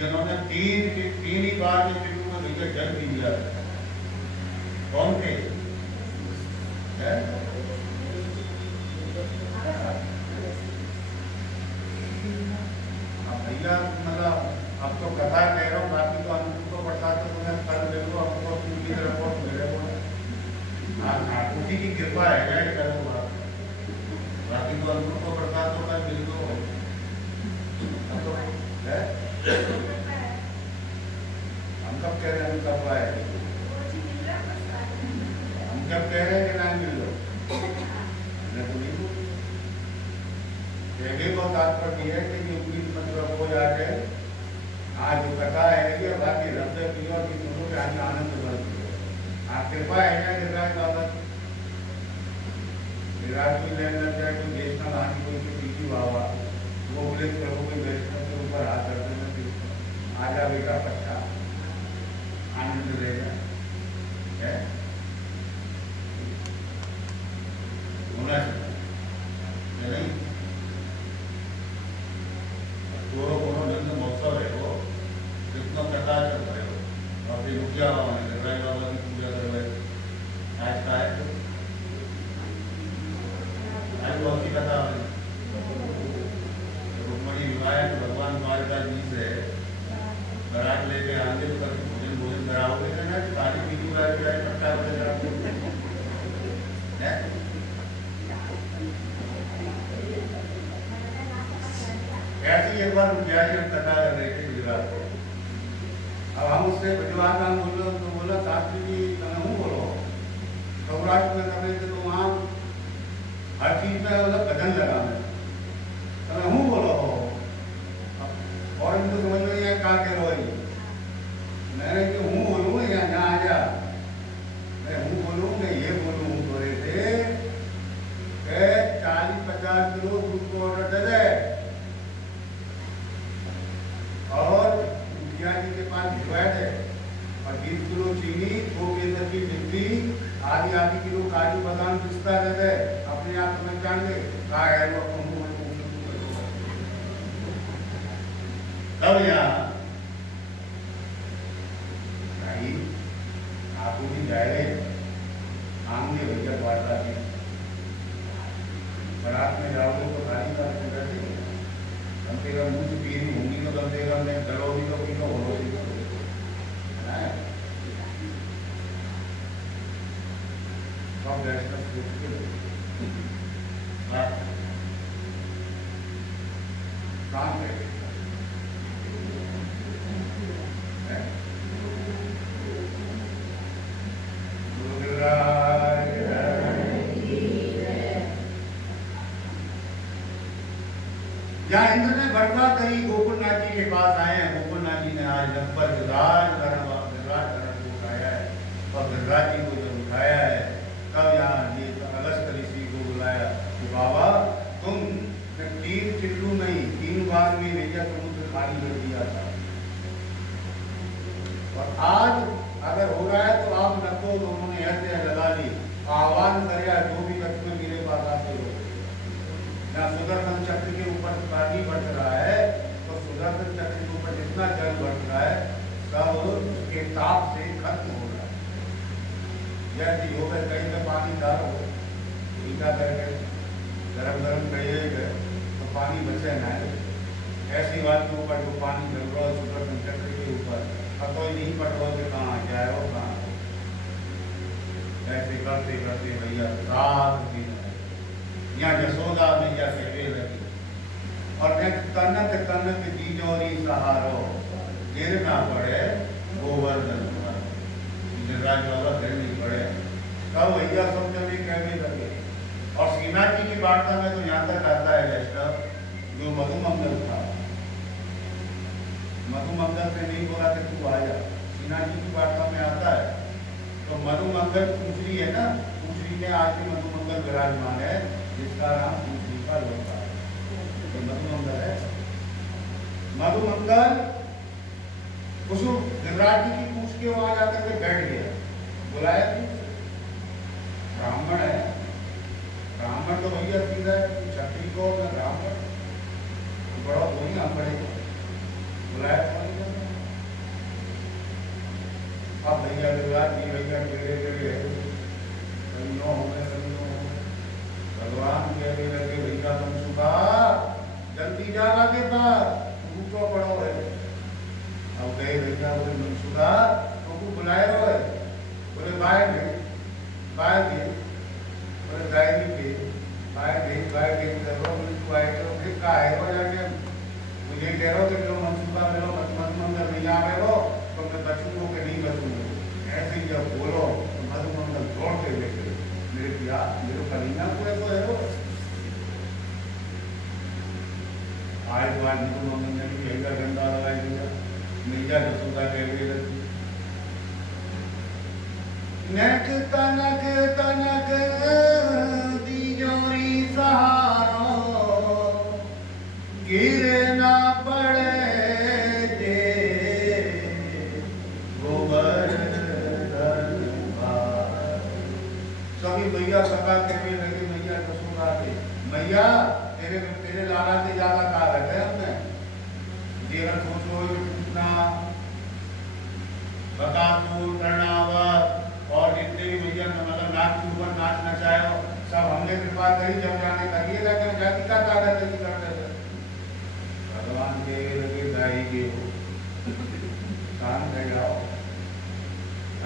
जिन्होंने तीन ही बार में टिप्पू में भैया जल पी लिया। कौन थे? भैया मतलब अब तो कथा कह रहा हूँ, बाकी तो हमको प्रसाद तो तुम्हें कल दे दो, हमको उनकी रिपोर्ट मिले वो। हाँ, उसी की कृपा है क्या करूँगा, बाकी तो हमको प्रसाद तो कल मिल दो। हम कब कह रहे हैं हम कब आए? हम जब कह रहे हैं कि नहीं मिल लो, तो नहीं कहने को तात्पर्य है कि उनकी मतलब हो जाके आज जो कथा है कि बाकी रब्द पियो की सुनो के आज आनंद बढ़ती है। आप कृपा है क्या गिरिराज बाबा की? गिरिराज की लैन लग जाए कोई वैष्णव आदमी कोई से पीछी बाबा वो बोले प्रभु कोई वैष्णव के ऊपर हाथ रखने में आजा बेटा पच्चा आनंद रहेगा है होना चाहिए नहीं। नंद महोत्सव है वो कितना कथा चल रहे हो और फिर रुकिया बाबा ने गिरिराज बाबा की पूजा कर रहे आज का है आज बहुत सी कथा रुक्मणी विवाह तो भगवान द्वारका जी से बरात लेके आगे तो कभी भोजन कराओगे ना खाली पीली बार पट्टा ऐसी एक बार कथा कर रहे थे गुजरात को। अब हम उससे भजवान नाम बोलो तो बोला शास्त्री जी हूँ बोलो सौराष्ट्र में कर रहे थे तो वहाँ हर चीज में मतलब कदम लगा मैं हूँ बोलो और इनको समझ में नहीं कहा कह रहे हो मैंने कि हूँ बोलूँ या ना आ जा मैं हूँ बोलूँ मैं ये बोलूँ बोले थे 40-50 किलो दूध को ऑर्डर दे दे और मुखिया जी के पास भिजवाए थे और 20 किलो चीनी 2 केसर की डिब्बी आधी किलो काजू बादाम पिस्ता दे दे अपने आप समझ जाएंगे कहा है वो तब यहाँ आपको भी जाए आमने भैया द्वारका जी बारात में जाओगे तो खाली का कम से कम मुझ पीरी होंगी तो कम से कम मैं डरोगी तो पी तो होगी सब काम है जहाँ इंद्र ने वर्षा करी गोकुलनाथ जी के पास आए हैं। गोकुलनाथ जी ने आज पर गिरिराज को उठाया है और गिरिराज जी को जब उठाया है तब यहाँ ये अगस्त ऋषि को बुलाया कि बाबा तुम 3 चिल्लू नहीं 3 बार में भैया समुद्र खाली कर दिया था और आज अगर हो रहा है तो आप नको तो उन्होंने ऐसे लगा ली आह्वान करे जो भी लक्ष्मण मेरे पास आते हो जहाँ सुदर्शन चक्र के ऊपर पानी बढ़ रहा है तो सुदर्शन चक्र के ऊपर जितना जल बढ़ रहा है सब उसके ताप से खत्म हो रहा है। जैसे योग कहीं पे पानी डालो उल्टा करके गरम करिएगा तो पानी बचे ना ऐसी बात के ऊपर जो पानी डल रहा है सुदर्शन चक्र के ऊपर और कोई नहीं पड़ रहा कि कहाँ जाए वो कहाँ ऐसे करते करते भैया रात दिन यहाँ यशोदा मैया कहने लगी और कनक कनक दीजोरी सहारो गिर ना पड़े गोवर्धन गिरिराज बाबा गिर नहीं पड़े तब भैया सब जब ये कहने लगे। और सीना जी की वार्ता में तो यहाँ तक आता है वैष्णव जो मधुमंगल था मधुमंगल से नहीं बोला कि तू आया सीना जी की वार्ता में आता है तो मधुमंगल पूछरी है ना पूछरी में आज भी मधुमंगल विराजमान है जिसका नाम पूछरी का लोका है तो मधुमंगल है। मधुमंगल कुसुम गिरिराज जी की पूछ के वहां जाकर के बैठ गया बुलाया ब्राह्मण है ब्राह्मण तो भैया सीधा छत्री को ब्राह्मण बड़ा वही हम बड़े बुलाया अब भैया विराट जी भैया टेढ़े टेढ़े है, कभी नो हो गए कभी नो हो गए। भगवान कहने लगे भैया मनसुखा जल्दी जा के पास ऊँचो पड़ो है। अब गए भैया बोले मनसुखा तो बुलाए हो है, बोले बाहर गए बोले डायरी पे बाहर गए करो मुझको आए तो फिर का है वो जाके मुझे कह रहा हो कि जो मनसुखा मेरे मत मंदिर नहीं आ रहे हो तो मैं बचूंगा कि नहीं बचूंगा। ऐसे ही जब बोलो तो मधुमंगल दौड़ते हुए चले मेरे पिया मेरे कलीना को ऐसा है वो आए तो आज मधुमंगल ने भी यही का डंडा लगाई दिया मिर्जा जसोदा कह रही लगी नक तनक दीजोरी सहारो गिरे ना पड़े दे गोबर सभी मैया सभा कहने लगे मैया जसोदा के मैया तेरे लाला से ज्यादा कहा रहते हैं हमने देवर सोचो कितना बकासुर कर्णावर और जितने भी भैया मतलब नाच के ऊपर नाच नचाए सब हमने कृपा करी जब जाने लगी लगे जाति का ताकत नहीं करते थे भगवान के लगे दाई के हो शांत रह जाओ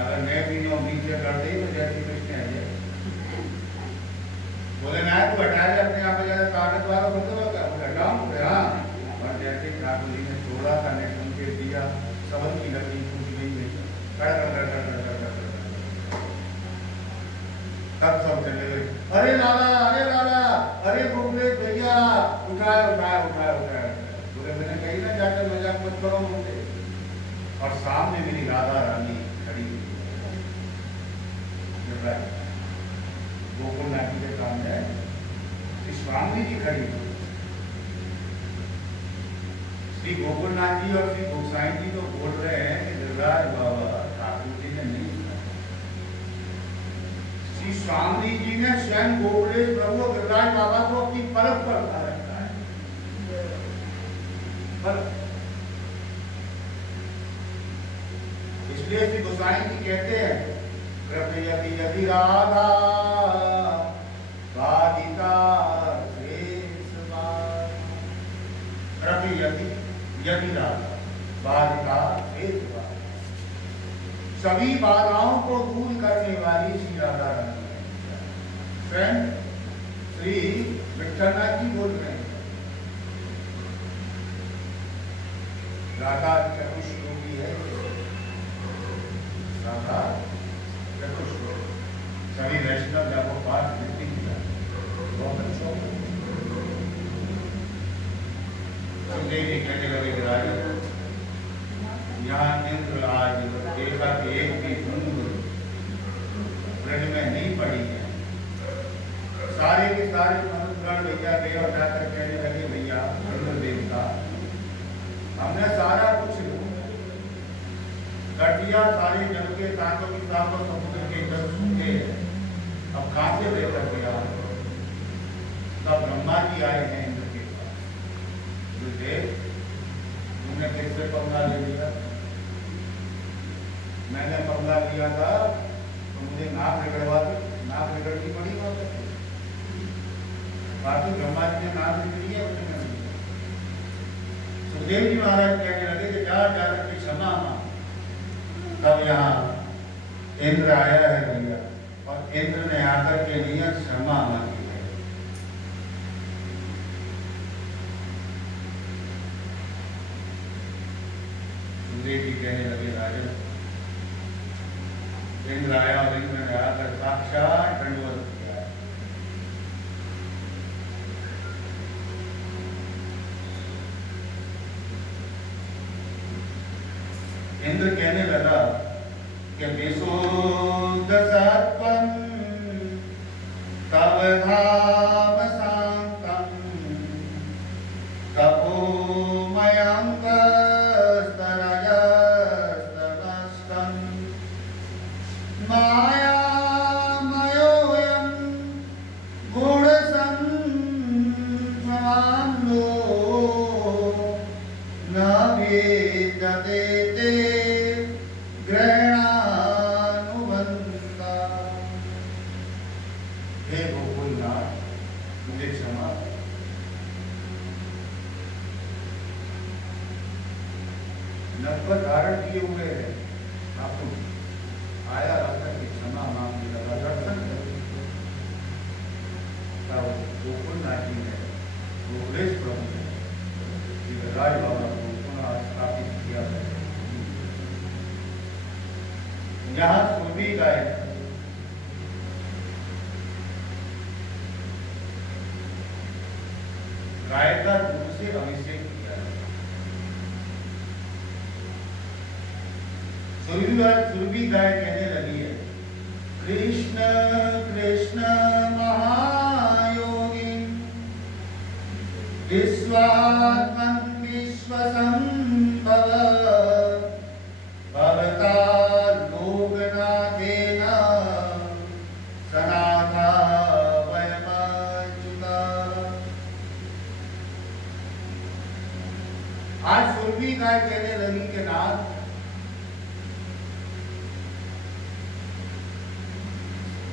अगर मैं भी नो नीचे कर दी तो जैसी कृष्ण है बोले ना तू हटा दे अपने आप ज्यादा ताकत वाला बोलते हो क्या हटाऊं हाँ और जैसे ठाकुर जी ने थोड़ा सा ने संकेत दिया सबन की लकड़ी टूट गई कर तब सब चले गए अरे लाला अरे गोखले भैया उठाए बोले मैंने कही ना जाकर मजाक मत करो मुझे। और सामने मेरी राधा रानी खड़ी गोकुलनाथ जी के सामने स्वामी जी खड़ी श्री गोकुलनाथ जी और श्री गोसाई जी तो बोल रहे हैं कि गिरिराज बाबा ठाकुर जी ने नहीं श्री स्वामी जी ने स्वयं गोकुलेश प्रभु गिरिराज बाबा को अपनी पलक पर उठा रखा है इसलिए श्री गोसाई जी कहते हैं कृपयति यदि राधा बाधिका कृपयति यदि राधा बाधिका सभी बाधाओं को दूर करने वाली श्री राधा रानी है। फ्रेंड श्री विठलनाथ जी बोल रहे हैं राधा चतुश्लोकी है राधा चतुश्लोक सभी वैष्णव जब वो पाठ लिखती किया बहुत अच्छा सुखदेव जी कहने लगे गिराज यहाँ इंद्र आज देखा कि एक भी बूंद ब्रज में नहीं पड़ी है सारे के सारे मनुष्यगण भैया गए और जाकर कहने लगे भैया इंद्र देवता हमने सारा कुछ कर दिया सारे जल के ताकों की ताकों समुद्र के जल सूखे अब कहाँ से लेकर गया तब ब्रह्मा जी आए हैं इंद्र के पास तुमने कैसे पंगा ले लिया मैंने पंगा लिया था तो मुझे नाक रगड़नी पड़ी बाकी ब्रह्मा जी ने नाक रगड़ी है सुखदेव जी महाराज कहने लगे कि जा करके क्षमा मां तब यहाँ इंद्र आया है भैया और इंद्र ने आकर के लिए क्षमा मांगी है सुखदेव जी कहने लगे राजन इंद्र आया और इंद्र ने आकर साक्षात दंडवत किया इंद्र कहने लगा कि विशुद्ध सत्वं तव धाम शांतम तपोमयंक स्तरजस्तनस्तम मायामयोऽयं गुणसंभवान्नो न विद्यते ते ग्रहणात् नक्बत धारण किए हुए है ठाकुर आया रास्ता की क्षमा मांगने लगा, दर्शन गोकुल नाची है गोकुलेश प्रभु ने राज बाबा को पुनः स्थापित किया है। यहाँ सुरभि गाय का दूध से अभिषेक किया है। सुरभि गाय कहने लगी है, कृष्ण कृष्ण महायोगी विश्वात्मन विश्वसंभव भवता लोकनाथेन सनाथा वयमच्युता। आज सुरभि गाय कहने लगी के नाथ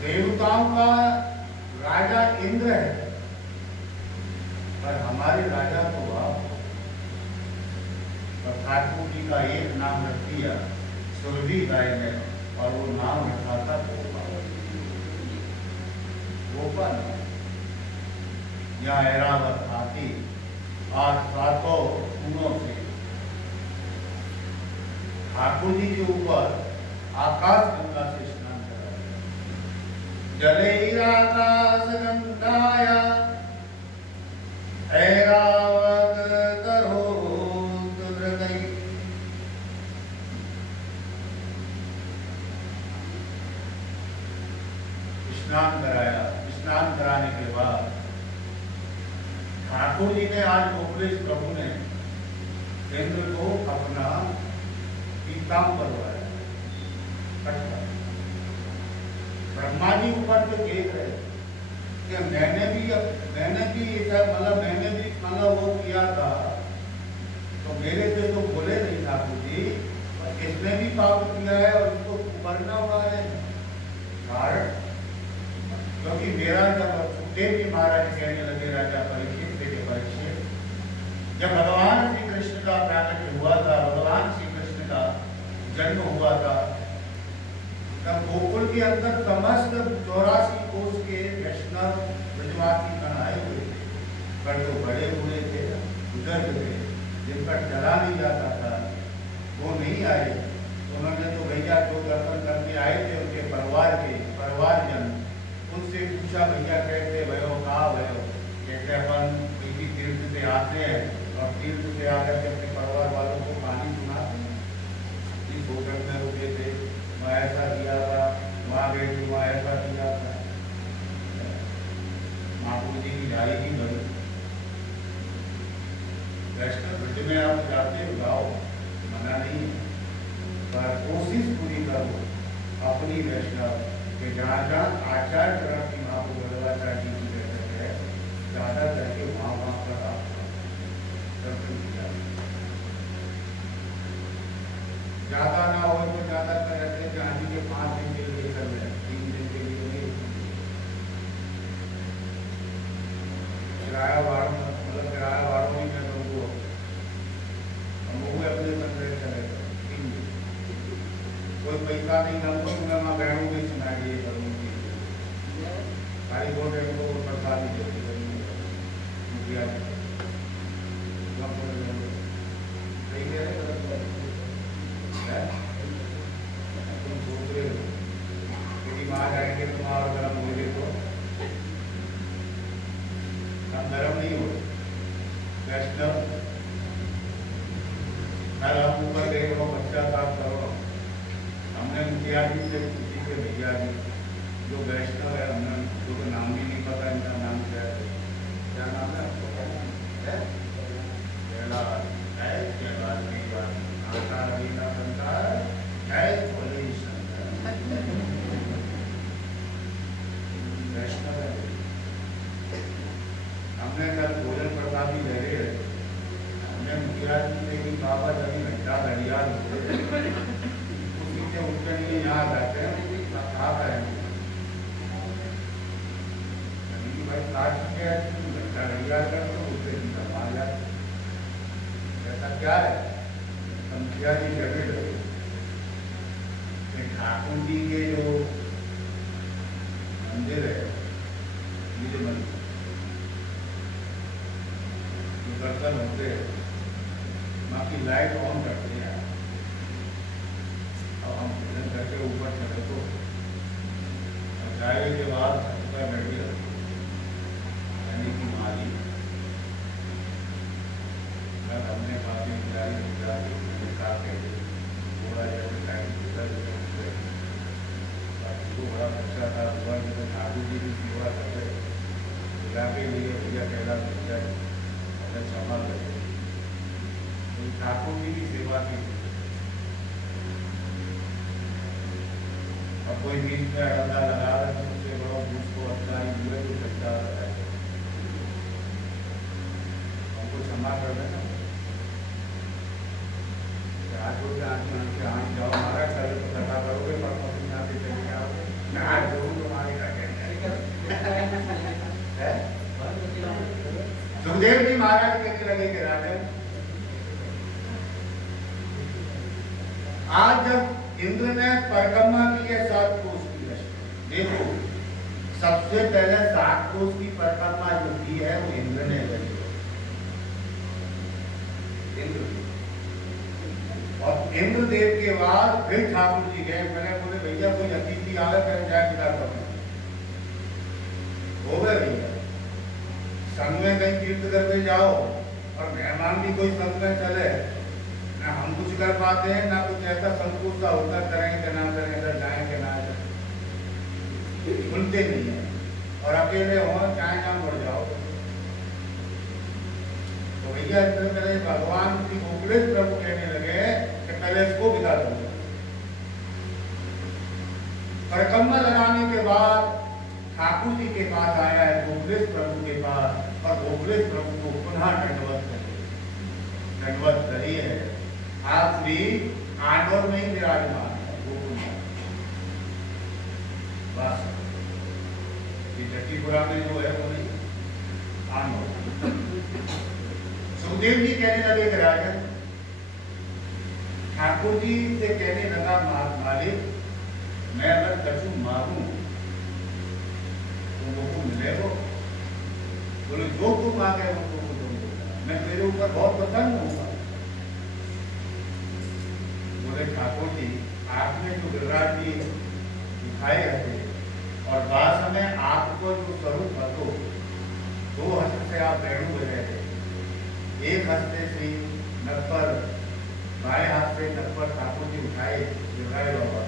देवताओं का राजा इंद्र है पर हमारे राजा तो आप ठाकुर जी का एक नाम रख दिया सुरभि गाय ने और वो नाम रखा था गोपाल। यहाँ ऐरावत हाथी आज सातों खूनों से ठाकुर जी के ऊपर आकाश गंगा से स्नान कराया, जलैराकाश गंगाया ऐरावत करोत हृदय। स्नान कराया, स्नान कराने के बाद ठाकुर जी ने आज गोकुलेश प्रभु ने इंद्र को अपना पीताम्बर बनाया। ब्रह्मा जी ऊपर से देख रहे कि मैंने भी वो किया था तो मेरे से तो बोले नहीं ठाकुर जी, किसने भी पाप किया है और उसको मरना हुआ है। कारण क्योंकि मेरा जब सुखदेव जी महाराज कहने लगे राजा परीक्षित के परीक्षित, जब भगवान श्री कृष्ण का प्राकट्य हुआ था, भगवान श्री कृष्ण का जन्म हुआ था, तब गोकुल के अंदर समस्त 84 कोष के वैष्णव ब्रजवासी गण आए हुए थे, पर जो बड़े बूढ़े थे बुजुर्ग थे जिन पर चला नहीं जाता था वो नहीं आए। उन्होंने तो भैया जो दर्शन करने आए थे उनके परिवारजन उनसे पूछा भैया कैसे भयो कहाँ भयो, कैसे अपन किसी तीर्थ से आते हैं और तीर्थ से आकर के अपने परिवार वालों को पानी सुनाते हैं, इस होटल में रुके थे, वहाँ ऐसा दिया था, वहाँ गए थे वहाँ ऐसा दिया था। महापुर जी की जारी ही बनी। वैष्णव ब्रज में आप जाते हो जाओ, मना नहीं, पर कोशिश पूरी करो अपनी वैष्णव के जहाँ जहाँ आचार्य चरण की महापुर गढ़वाचार्य जी की जगह है ज़्यादा करके वहाँ पर आप दर्शन किया। ज़्यादा ना हो तो ज़्यादा करते जहाँ जी के 5 दिन के लिए कर रहे हैं, 3 दिन के लिए नहीं। किराया वालों मतलब किराया वालों ही मैं तुमको हम वो अपने बंदे चले 3 दिन, कोई पैसा नहीं ना तो मैं वहाँ बहनों में सुना दिए करूँगी सारी वोट को प्रसाद ही देती मुखिया सही कह रहे तुम सोच रहे हो यदि वहाँ जाएंगे तो वहाँ गर्म होंगे तो हम गर्म नहीं हो वैष्णव। कल हम ऊपर गए वो बच्चा साफ करो, हमने मुखिया जी से किसी के भैया जी जो वैष्णव है, हमने जो नाम भी नहीं पता इनका नाम क्या है, क्या नाम है आपको कैलाश है, कैलाश की बात आटा रवीना बनता है बोले वैष्णव है। हमने कल भोजन प्रसादी ले रहे, हमने मुखिया जी से भी बाबा जब घंटा घड़ियाल होते उसी से उनके लिए यहाँ रहते हैं कहा करेंगे भाई काट के घंटा घड़ियाल कर तो उससे मार जाते। ऐसा क्या है मुखिया जी ठाकुर जी के जो मंदिर है नीले मंदिर जो दर्शन होते हैं, वहाँ की लाइट ऑन करते हैं। अब हम भोजन करके ऊपर चले तो जाए के बाद बैठी यानी कि माली हमने काफी थोड़ा जैसे टाइम वो बड़ा अच्छा था। हुआ जब ठाकुर जी की सेवा करते बुला के लिए भैया कहला भैया हमें क्षमा करते, तो ठाकुर जी की सेवा की। अब कोई बीच में अड़ंगा लगा रहे तो उससे बड़ा उसको अच्छा ही हुए तो चलता है, हमको क्षमा कर देना। आज हो जाओ हमारा कल तो कथा करोगे, परसों दिन यहाँ से चले जाओगे, मैं आज जरूर तुम्हारे का सुखदेव जी महाराज कहने लगे कि राजन, आज जब इंद्र ने परिक्रमा की है 7 कोस की रचना, देखो सबसे पहले 7 कोस की परिक्रमा जो की है वो इंद्र ने करी, और इंद्रदेव के बाद फिर ठाकुर जी गए। मैंने बोले भैया कोई अतिथि आवे कर जाए पिता करना हो गए भैया, संग में कहीं तीर्थ करके जाओ और मेहमान भी कोई संग में चले, ना हम कुछ कर पाते हैं ना कुछ ऐसा संकोच सा होता करेंगे कि ना करें, इधर जाए कि ना जाए, सुनते नहीं है। और अकेले हो चाहे ना बढ़ जाओ तो भैया पहले भगवान श्री गोकुलेश प्रभु कहने लगे कि पहले इसको विदा करो। परिक्रमा लगाने के बाद ठाकुर जी के पास आया है गोकुलेश प्रभु के पास, और गोकुलेश प्रभु को पुनः दंडवत करी है। आप श्री आंडोर में ही विराजमान है गोकुल में, बस जटीपुरा में जो है वो नहीं, आंडोर। सुखदेव जी कहने लगे कि राजन, ठाकुर जी से कहने लगा मालिक मैं अगर कछु मांगू तो वो मिलेगा, बोले जो तुम मांगे वो तुमको दूंगा, मैं तेरे ऊपर बहुत प्रसन्न होगा। बोले ठाकुर जी आपने जो गिरिराज जी दिखाए रहते और बाद में आपको जो स्वरूप हतो, 2 हस्त से आप वेणु बजाए थे, एक हस्ते से नक पर बाएं हाथ से नक पर ठाकुर जी उठाए गिरिराज बाबा,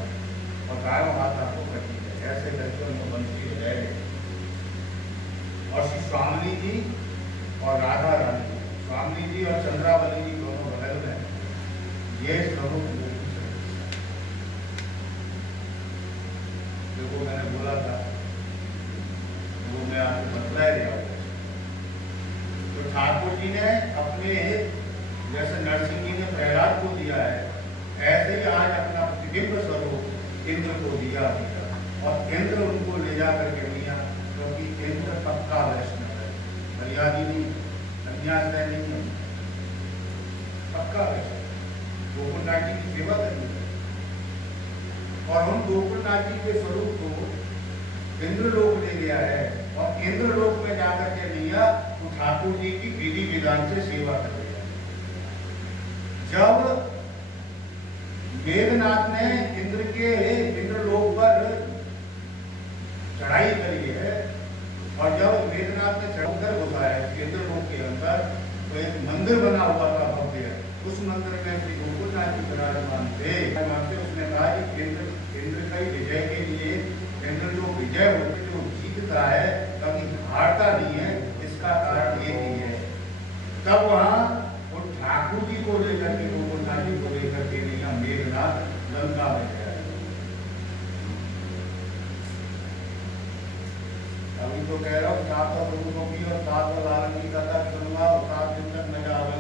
और दाएं हाथ आपको कटी है, ऐसे करके उनको बंसी बजाए गए। और श्री स्वामी जी और राधा रानी, स्वामी जी और चंद्रावली जी दोनों बगल में, ये स्वरूप देखो मैंने बोला था वो मैं आपको बतला दिया। तो ठाकुर जी ने अपने जैसे नरसिंह जी ने प्रहलाद को दिया है, ऐसे ही आज अपना प्रतिबिंब स्वरूप इंद्र को दिया, और इंद्र उनको ले जा करके लिया, क्योंकि इंद्र पक्का वैष्णव है, मर्यादी नहीं, अन्याय नहीं है, पक्का वैष्णव, गोकुलनाथ जी की सेवा करनी है। और उन गोकुलनाथ जी के स्वरूप को इंद्रलोक ले गया है, और इंद्रलोक में जाकर के लिया तो ठाकुर जी की विधि विधान से सेवा कर रही है। जब मेघनाथ ने इंद्रलोक पर चढ़ाई करी है, और जब मेघनाथ ने चढ़कर घुसा है इंद्रलोक के अंदर, तो एक मंदिर बना हुआ था भव्य, उस मंदिर में श्री गोकुलनाथ जी विराजमान थे। उसने कहा कि इंद्र का विजय के लिए, इंद्र जो विजय होते जो जीतता है कभी हारता नहीं है, इसका कारण ये नहीं है। तब वहां वो ठाकुर जी को लेकर के, गोकुलनाथ जी को लेकर के मेघनाथ लंका में गया। अभी तो कह रहा हूँ 7 रूपों की और 7 लालन की कथा सुनवा, और 7 दिन तक न जावे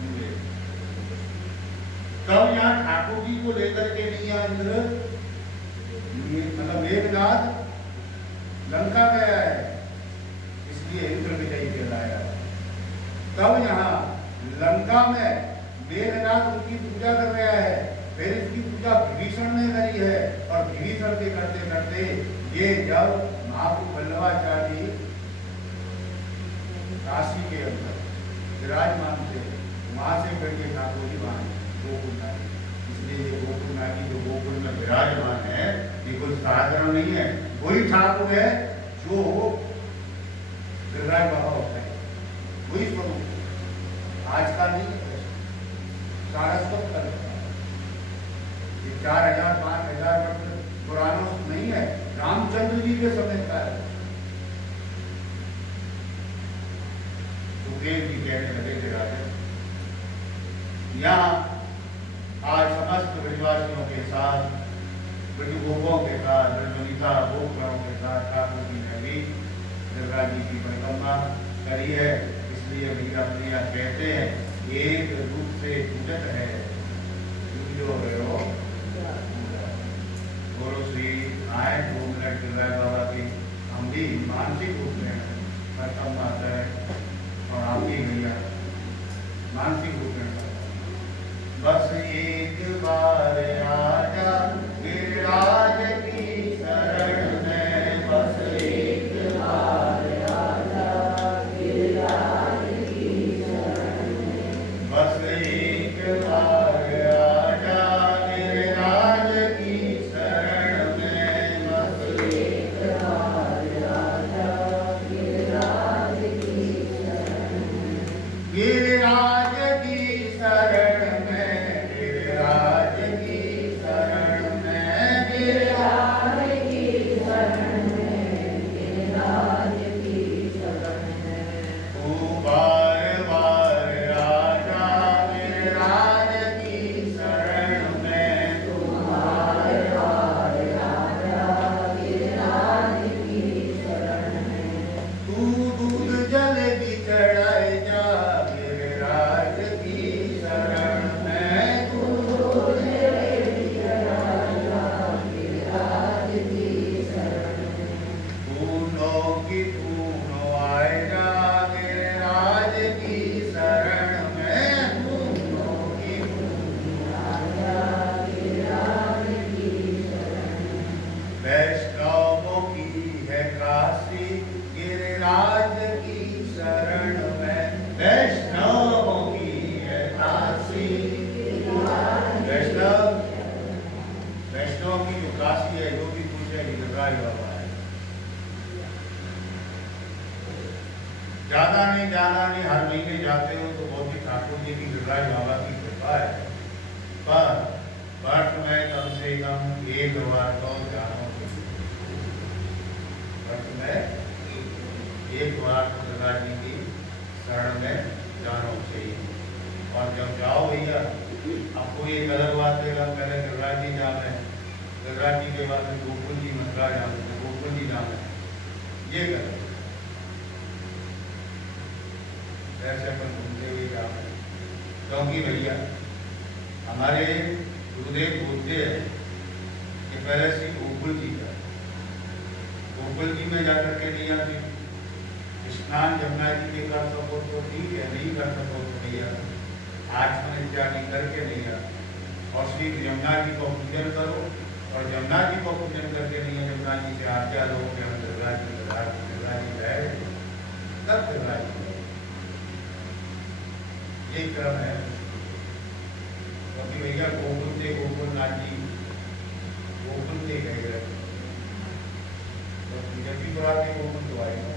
मुझे। तब यहाँ ठाकुर जी को लेकर के लिया इंद्र, मतलब मेघनाथ लंका गया है, इसलिए इंद्र विजयी कहलाया। तब यहाँ लंका में मेघनाथ उनकी पूजा कर रहा है, फिर इसकी पूजा विभीषण ने करी है, और करते करते करते ये जब महाप्रभु वल्लभाचार्य काशी के अंदर विराजमान थे, वहां से फिर के ठाकुर जी वहां गोकुल नागी, इसलिए ये गोकुल नागी जो गोकुल में विराजमान है ये कोई साधारण नहीं है, वही ठाकुर है जो गिरिराज बाबा होता है, वही स्वरूप आज का नहीं है, सारस्वत का ये 4000 5000 वर्ष पुराना नहीं है, रामचंद्र जी के समय का है। सुखदेव जी कहने लगे थे राजा, यहाँ आज समस्त ब्रजवासियों के साथ, ब्रजगोपों के साथ, ब्रजवनिता गोपगणों के साथ ठाकुर जी ने भी गिरिराज जी की परिक्रमा करी है, इसलिए भैया भैया कहते हैं एक रूप से पूजत है जो हो बोलो श्री आए 2 मिनट गिरिराज बाबा की हम भी मानसिक रूप में परिक्रमा करें और आप भी भैया मानसिक रूप में बस एक बार आजा गिरिराज की शरण में, बस एक बार आजा गिरिराज की शरण में, बस एक बार आजा गिरिराज की शरण में, बस एक बार आजा गिरिराज की शरण में, गिरिराज की शरण में, गिरिराज की शरण में, गिरिराज की शरण में, गिरिराज की शरण में, तू बार बार आजा गिरिराज की शरण में, तू बार बार आजा गिरिराज की शरण में, तू दूध जल भी चढ़ाए जा गिरिराज की शरण में, तू दूध जल भी चढ़ाए जा गिरिराज की शरण में, पूर्णों की पूर्णों आए जा गिरिराज की शरण में, पूर्णों की पूर्णों आए जा गिरिराज की शरण में, वैष्णवों की है काशी गिरिराज की शरण में, वैष्णवों की है काशी, वैष्णव वैष्णव की जो काशी है जो भी पूछे गिरिराज बाबा है। ज्यादा नहीं जाना नहीं, हर महीने जाते हो तो बहुत ही ठाकुर जी की गिरिराज बाबा की कृपा है, पर वर्ष में कम से कम एक बार तो जानो, वर्ष में एक बार तो गिरिराज जी की शरण में जानो चाहिए। और जब जाओ भैया आपको एक अलग बात है, पहले गिरिराज जी जाना है, गिरिराज जी के बाद में गोकुल जी मथुरा जाना है, गोकुल जी जाना है, ये करें ऐसे अपन घूमते हुए जाना है, क्योंकि भैया हमारे गुरुदेव बोलते हैं कि पहले से गोकुल जी का, गोकुल जी में जाकर के नहीं आते, स्नान जमुना जी के कर सको तो ठीक है, नहीं कर सको तो भैया आचमन इत्यादि करके नहीं आ, और श्री यमुना जी को पूजन करो, और यमुना जी को पूजन करके नहीं यमुना जी से आज्ञा लो कि हम गिरिराज जी रहे तब गिरिराज जी, ये क्रम है। क्योंकि भैया गोकुल से गोकुलनाथ जी गोकुल से गए रहे, तो जब भी बुलाते गोकुल तो आएगा,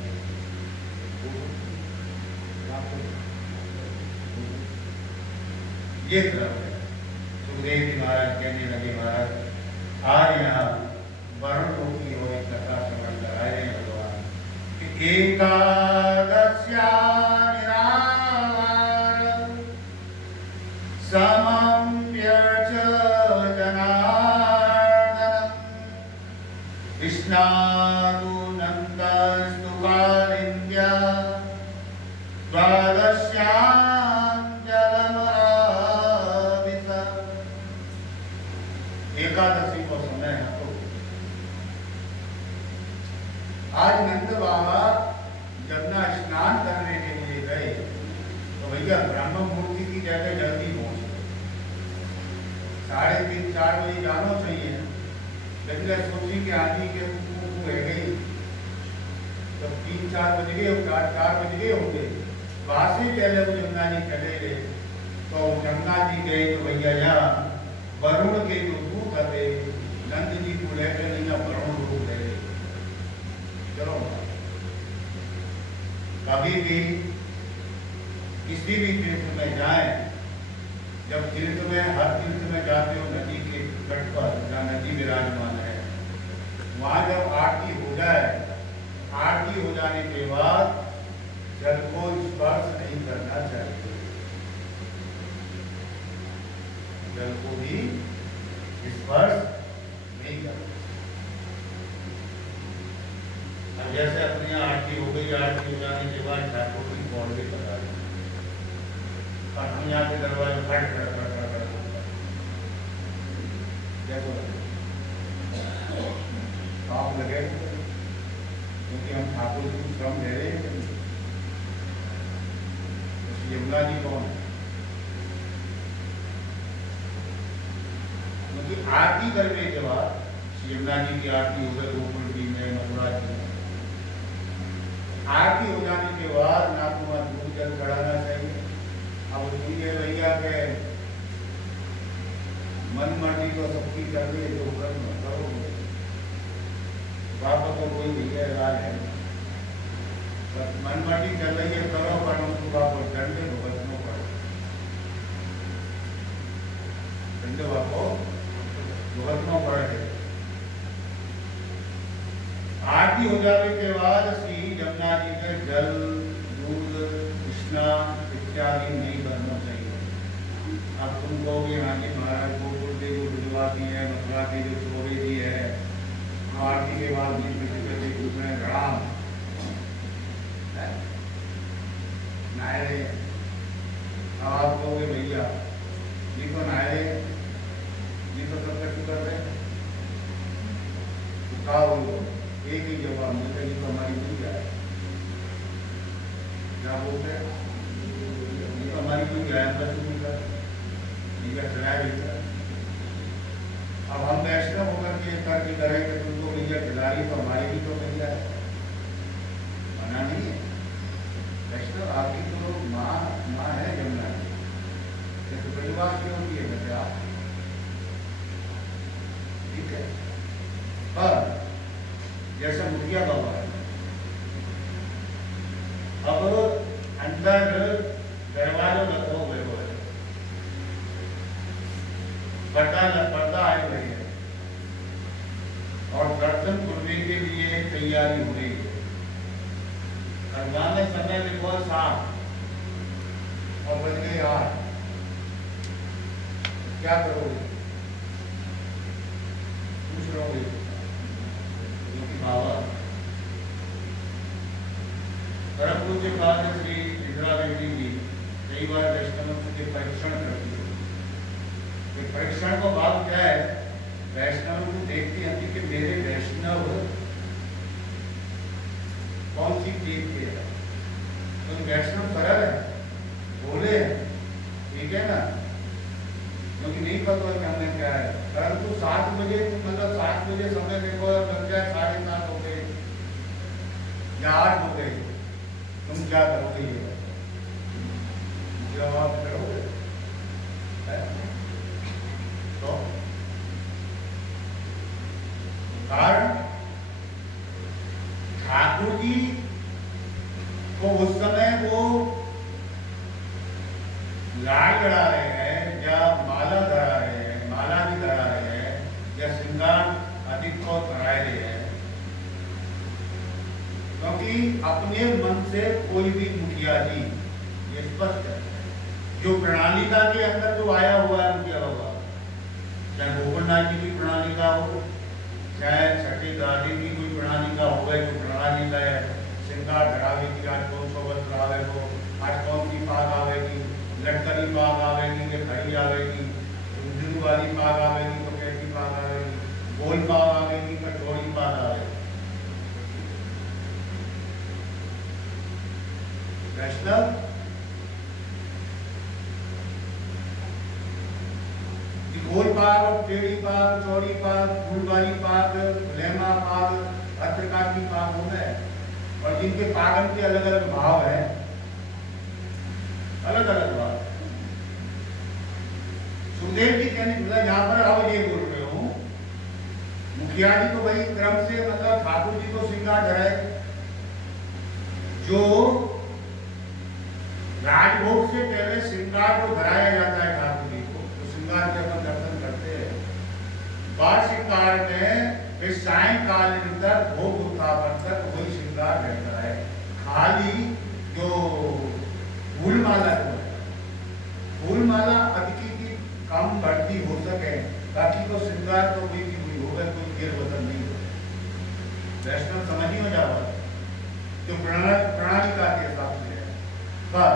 ये क्रम है। सुखदेव जी महाराज कहने लगे महाराज आज यहाँ वरुण की ओर एक कथा श्रवण कराए रहे भगवान कि एकादश्या समम्प्यर्च जनार्दनम् विष्णानुनन्दस्तु कालिन्द्या द्वादश्यां जलमरावित। एकादशी को समय है तो आज नंद बाबा यमुना स्नान करने के लिए गए तो भैया ब्रह्म मुहूर्त की जगह जल्दी पहुंचे, 3:30 4 बजे जाना चाहिए, लेकिन सोची कि आदमी के है गई, जब 3-4 बज गए, 4 बज गए होंगे, वहां से पहले वो गंगा जी चले गए। तो गंगा जी गए तो भैया यहाँ वरुण के जो दूत थे नंद जी को लेकर नहीं वरुण रूप गए। चलो, कभी भी किसी भी तीर्थ में जाए, जब तीर्थ में हर तीर्थ में जाते हो नदी के तट पर जहाँ नदी विराजमान है, वहां जब आरती हो जाए, आरती हो जाने के बाद जल को स्पर्श नहीं करना चाहिए, जल को भी स्पर्श नहीं करना। अब जैसे अपनी यहाँ आरती हो गई, आरती हो जाने के बाद ठाकुर की पौड़ भी लगा दी और हम यहाँ के दरवाजे फट देखो आप लगे, क्योंकि हम ठाकुर जी को श्रम दे रहे हैं। यमुना जी कौन है? क्योंकि आरती करने के बाद यमुना जी की आरती हो गई, गोकुल जी में, मथुरा जी में, आरती हो जाने के बाद ना तो वहां दूध जल चढ़ाना चाहिए। अब ये भैया के मन मर्जी तो सबकी कर रही है, जो करो बाप को कोई भैया इलाज है, मन मर्जी चल रही है, करो पर उसको बाप डंडे भुगतना पड़े, डंडे बाप को भुगतना पड़े। आरती हो जाने के बाद श्री यमुना जी के जल, दूध, स्नान इत्यादि नहीं करना चाहिए। अब तुम कहोगे हाँ जी महाराज, गोकुल के जो गुजराती है, मथुरा की जो चोरी जी है, आरती के बाद दूसरे घड़ा नहाए रहे। अब आप कहोगे भैया ये तो नहाए रहे, ये तो सब कुछ कर रहे, क्या बोलो? एक ही जवाब मिलता है, ये तो हमारी नहीं जाए, क्या बोलते हैं? ये तो हमारी कोई गाय बच नहीं कर, ये चलाया भी। अब हम वैष्णव होकर के करके करें कि तुमको भैया खिलाड़ी तो हमारी भी तो भैया है, मना नहीं है। वैष्णव आपकी तो माँ है यमुना जी, तो परिवार क्यों होती है वैसे आप, ठीक है। पर जैसे मुखिया बाबा है, अब अंदर दरवाजों रखो हुए हो, पर्दा आई हुई है और दर्शन करने के लिए तैयारी हो रही है। में समय लिखो 7 और बज गए 8, क्या करोगे? पूछ रहोगे क्योंकि बाबा परम पूज्य पाद श्री इंदिरा रेड्डी जी कई बार वैष्णव के परीक्षण करती है। परीक्षण का भाव क्या है? वैष्णव को देखती हैं कि मेरे वैष्णव कौन सी चीज के है, तो वैष्णव सरल है, बोले हैं, ठीक है ना, क्योंकि नहीं पता कि हमने क्या है। परंतु 7 बजे मतलब 7 बजे समय देखो लग जाए 7:30 हो गए या 8 हो गए, तुम क्या करोगे? ये जवाब करोगे तो कारण ठाकुर जी को उस समय वो लाल चढ़ा रहे हैं या माला धरा रहे हैं, माला भी धरा रहे हैं या श्रृंगार अधिक को कराए रहे हैं, क्योंकि अपने मन से कोई भी मुखिया जी, ये स्पष्ट है, जो प्रणालिका के अंदर जो आया हुआ है मुखिया बाबा, चाहे गोकुलनाथ जी की प्रणालिका हो, चाहे छठी दादी की कोई प्रणालिका हो गई, जो प्रणालिका है श्रृंगार धरावे की, आज कौन सा वस्त्र आवेगो, आज कौन सी पाग आवेगी, लटकनी पाग आवेगी कि खड़ी आवेगी, दूध वाली पाग आवेगी तो कैसी पाग आवेगी, गोल पाग आवेगी कि चौड़ी पाग आवेगी। वैष्णव गोल पाग पाग और टेढ़ी पाग, चौड़ी पाग, फूलवारी पाग, लेमा पाग, हर प्रकार की पाग हो गए और जिनके पागन के अलग अलग भाव है, अलग अलग भाव। सुखदेव जी कहने मतलब यहाँ पर अब ये बोल रहे हूँ, मुखिया जी को भाई क्रम से मतलब ठाकुर जी को श्रृंगार धराए, जो राजभोग से पहले श्रृंगार को धराया जाता है ठाकुर जी को, तो श्रृंगार के अपन दर्शन करते हैं। बाल श्रृंगार में इस सायंकाल तक भोग उत्थापन तक वही श्रृंगार रहता है। खाली जो फूलमाला को है, फूलमाला अधिक की कम बढ़ती हो सके, बाकी तो श्रृंगार तो कोई की हुई होगा, कोई फेर बदल नहीं होगा। वैष्णव समझ ही हो जाओ जो प्रणाली का के हिसाब से है। पर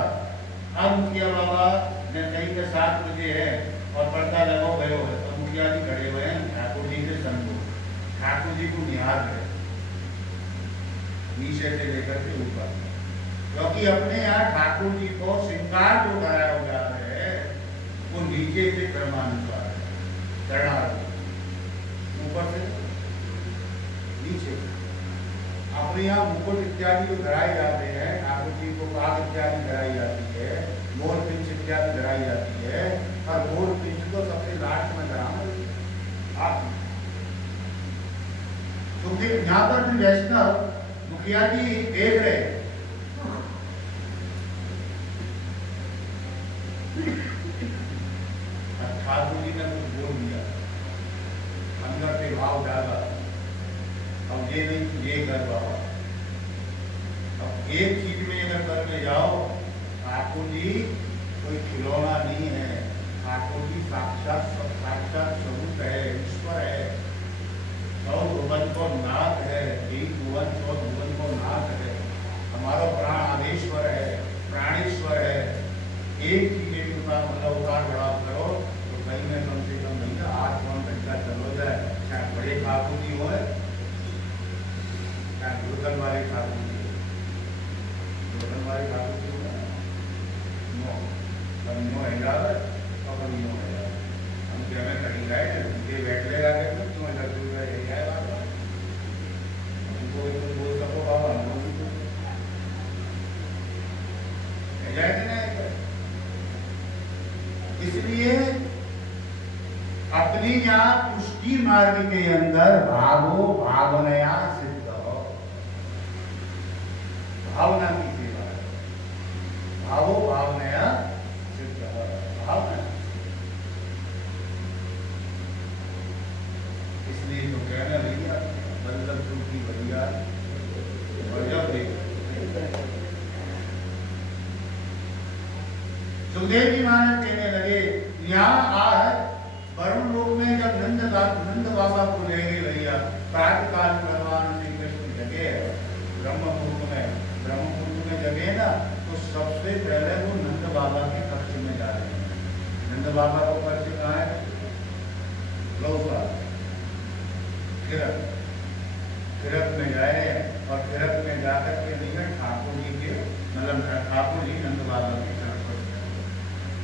अब मुखिया बाबा ने कहीं पे 7 बजे है और पर्दा लगो गयो है, तो मुखिया जी खड़े हुए हैं ठाकुर जी के संग, ठाकुर जी को निहार रहे नीचे से लेकर के ऊपर, क्योंकि अपने यहाँ ठाकुर जी को श्रृंगार जो कराया जा रहे हैं वो नीचे से क्रमानुसार है, ऊपर से नीचे। अपने यहाँ मुकुट इत्यादि जो धराए जाते हैं, ठाकुर जी को पाग इत्यादि धराई जाती है, मोर पिंच इत्यादि धराई जाती है, और मोर पिंच को सबसे लास्ट में धराना आप। क्योंकि यहाँ पर भी वैष्णव मुखिया जी देख रहे ठाकुर जी ने कुछ बोल दिया, अंदर से भाव डाला, अब ये नहीं ये कर बाबा। अब एक चीज में अगर करके जाओ, ठाकुर जी कोई खिलौना नहीं है, ठाकुर जी साक्षात स्वरूप है, ईश्वर है, 100 भुवन को नाथ है, 3 भुवन 100 भुवन को नाथ है, हमारा प्राण आदेश्वर है, प्राणेश्वर है। एक चीज एक मतलब उतार बढ़ाव करो तो कहीं में कम से कम नहीं 8-9 घंटा चलो जाए, चाहे बड़े ठाकुर जी हो, दुर्गन वाले ठाकुर जी, दुर्गन वाले ठाकुर जी नो, कभी नो है और कभी नो है। हम क्या में कहीं गए उनके बैठ लेगा के तो क्यों इधर दूर यही है बाबा, उनको तो बोल सको बाबा, हमको भी तो जाए कि नहीं। इसलिए अपनी यहाँ पुष्टि मार्ग के अंदर भावो भावनया सिद्ध हो, भावना की सेवा है, भावो भावनया सिद्ध हो, भावना। इसलिए तो कहना भैया बल्लभ की भैया जब देख सुखदेव जी महाराज कहने लगे, यहाँ आज वरुण लोक में जब नंद बाबा को ले गए भैया, प्रातःकाल भगवान श्री कृष्ण जगे ब्रह्मपुत्र में जगे ना, तो सबसे पहले वो नंद बाबा के कक्ष में जा रहे हैं। नंद बाबा को कक्ष कहाँ है? लौसा खिरक में जा रहे हैं, और खिरक में जाकर के नहीं ठाकुर जी के मतलब ठाकुर जी नंद बाबा के तरफ।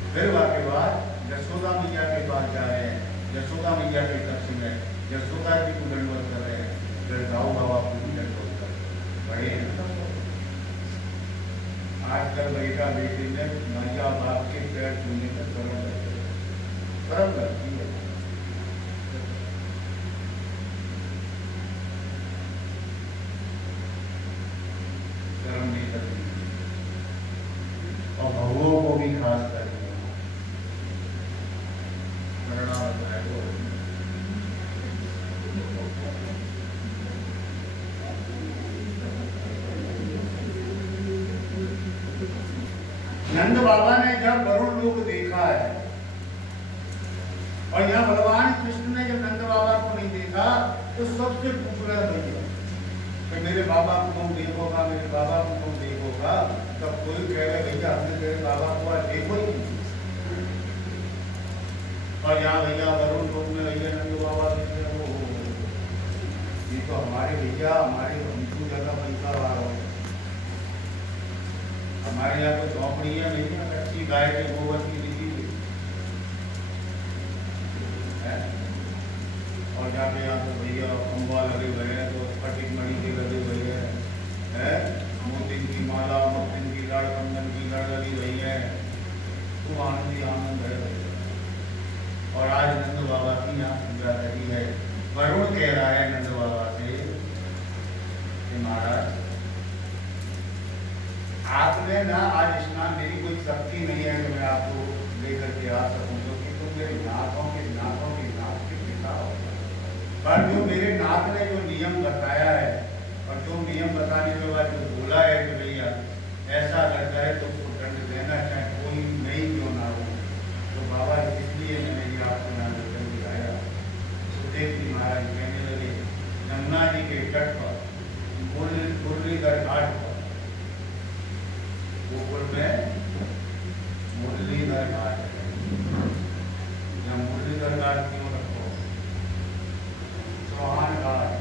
फिर वाके बाद यशोदा मैया के पास जा रहे हैं, यशोदा मैया के कक्ष में यशोदा जी को दंडवत कर रहे हैं, फिर गाँव बाबा को भी दंडवत कर बड़े। आजकल बेटा बेटी ने मैया बाप के पैर छूने का शर्म लगती है। शर्म नहीं करती, और भगवों को भी खास कर नंद बाबा ने जब वरुण लोक देखा है, और यहाँ भगवान कृष्ण ने जब नंद बाबा को नहीं देखा, तो सबसे पूछ रहा भैया कि मेरे बाबा को तुम देखोगा, मेरे बाबा को तुम देखोगा। तब कोई कह रहे भैया हमने तेरे बाबा को आज देखो ही नहीं। और यहाँ भैया वरुण लोक में भैया नंद बाबा दिखते हैं, वो ये तो हमारे भैया हमारे हमको ज्यादा पैसा वाला हो। हमारे यहाँ कोई झोंपड़ी है नहीं है, कच्ची गाय के गोबर की दिखी है। और जाके यहाँ तो भैया खंबा लगे हुए हैं, तो स्फटिक मणि के लगे हुए हैं, मोती की माला, मोतिन की लड़, कंगन की लड़ लगी हुई है, तो आनंद ही आनंद है भैया। और आज नंद बाबा की यहाँ पूजा करी है। वरुण कह रहा है नंद बाबा से कि महाराज आपने ना आज स्नान, मेरी कोई शक्ति नहीं है कि मैं आपको लेकर के आ सकूं, क्योंकि तुम मेरे नाथों के नाथ के पिता हो। पर जो मेरे नाथ ने जो नियम बताया है और जो नियम बताने के बाद जो बोला है कि भैया ऐसा अगर करे तो उसको दंड देना, चाहे कोई नहीं क्यों ना हो, तो बाबा इसलिए मैंने ये आपको यहाँ दर्शन दिखाया। सुखदेव जी महाराज कहने लगे यमुना जी के तट पर मुरलीधर घाट पर, गोकुल में मुरलीधर घाट है, यहाँ मुरलीधर घाट क्यों रखो, चौहान घाट,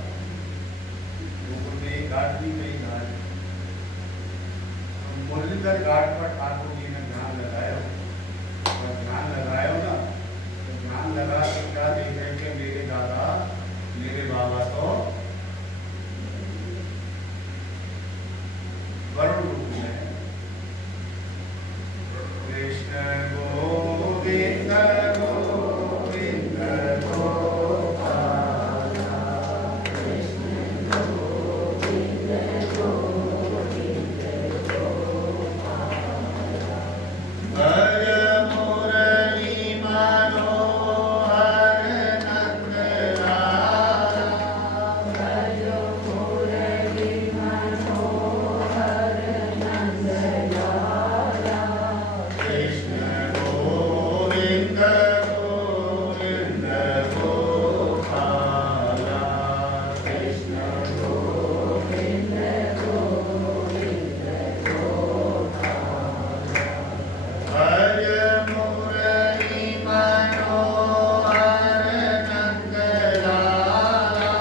गोकुल में एक घाट भी कई घाट। तो मुरलीधर घाट पर ठाकुर जी ने ध्यान लगाया, और ध्यान लगाया ना, तो ध्यान लगा तो क्या देखे कि मेरे दादा मेरे बाबा तो वरुण रूप में कृष्ण गोविंद गोविंद गोपाला, कृष्ण गोविंद गोविंद गोपाला, भज मुरली मनोहर नंद लाला, भज मुरली मनोहर नंद लाला, कृष्ण गोविंद गोविंद गोपाला, कृष्ण गोविंद गोविंद गोपाला, भज मुरली मनोहर नंद लाला,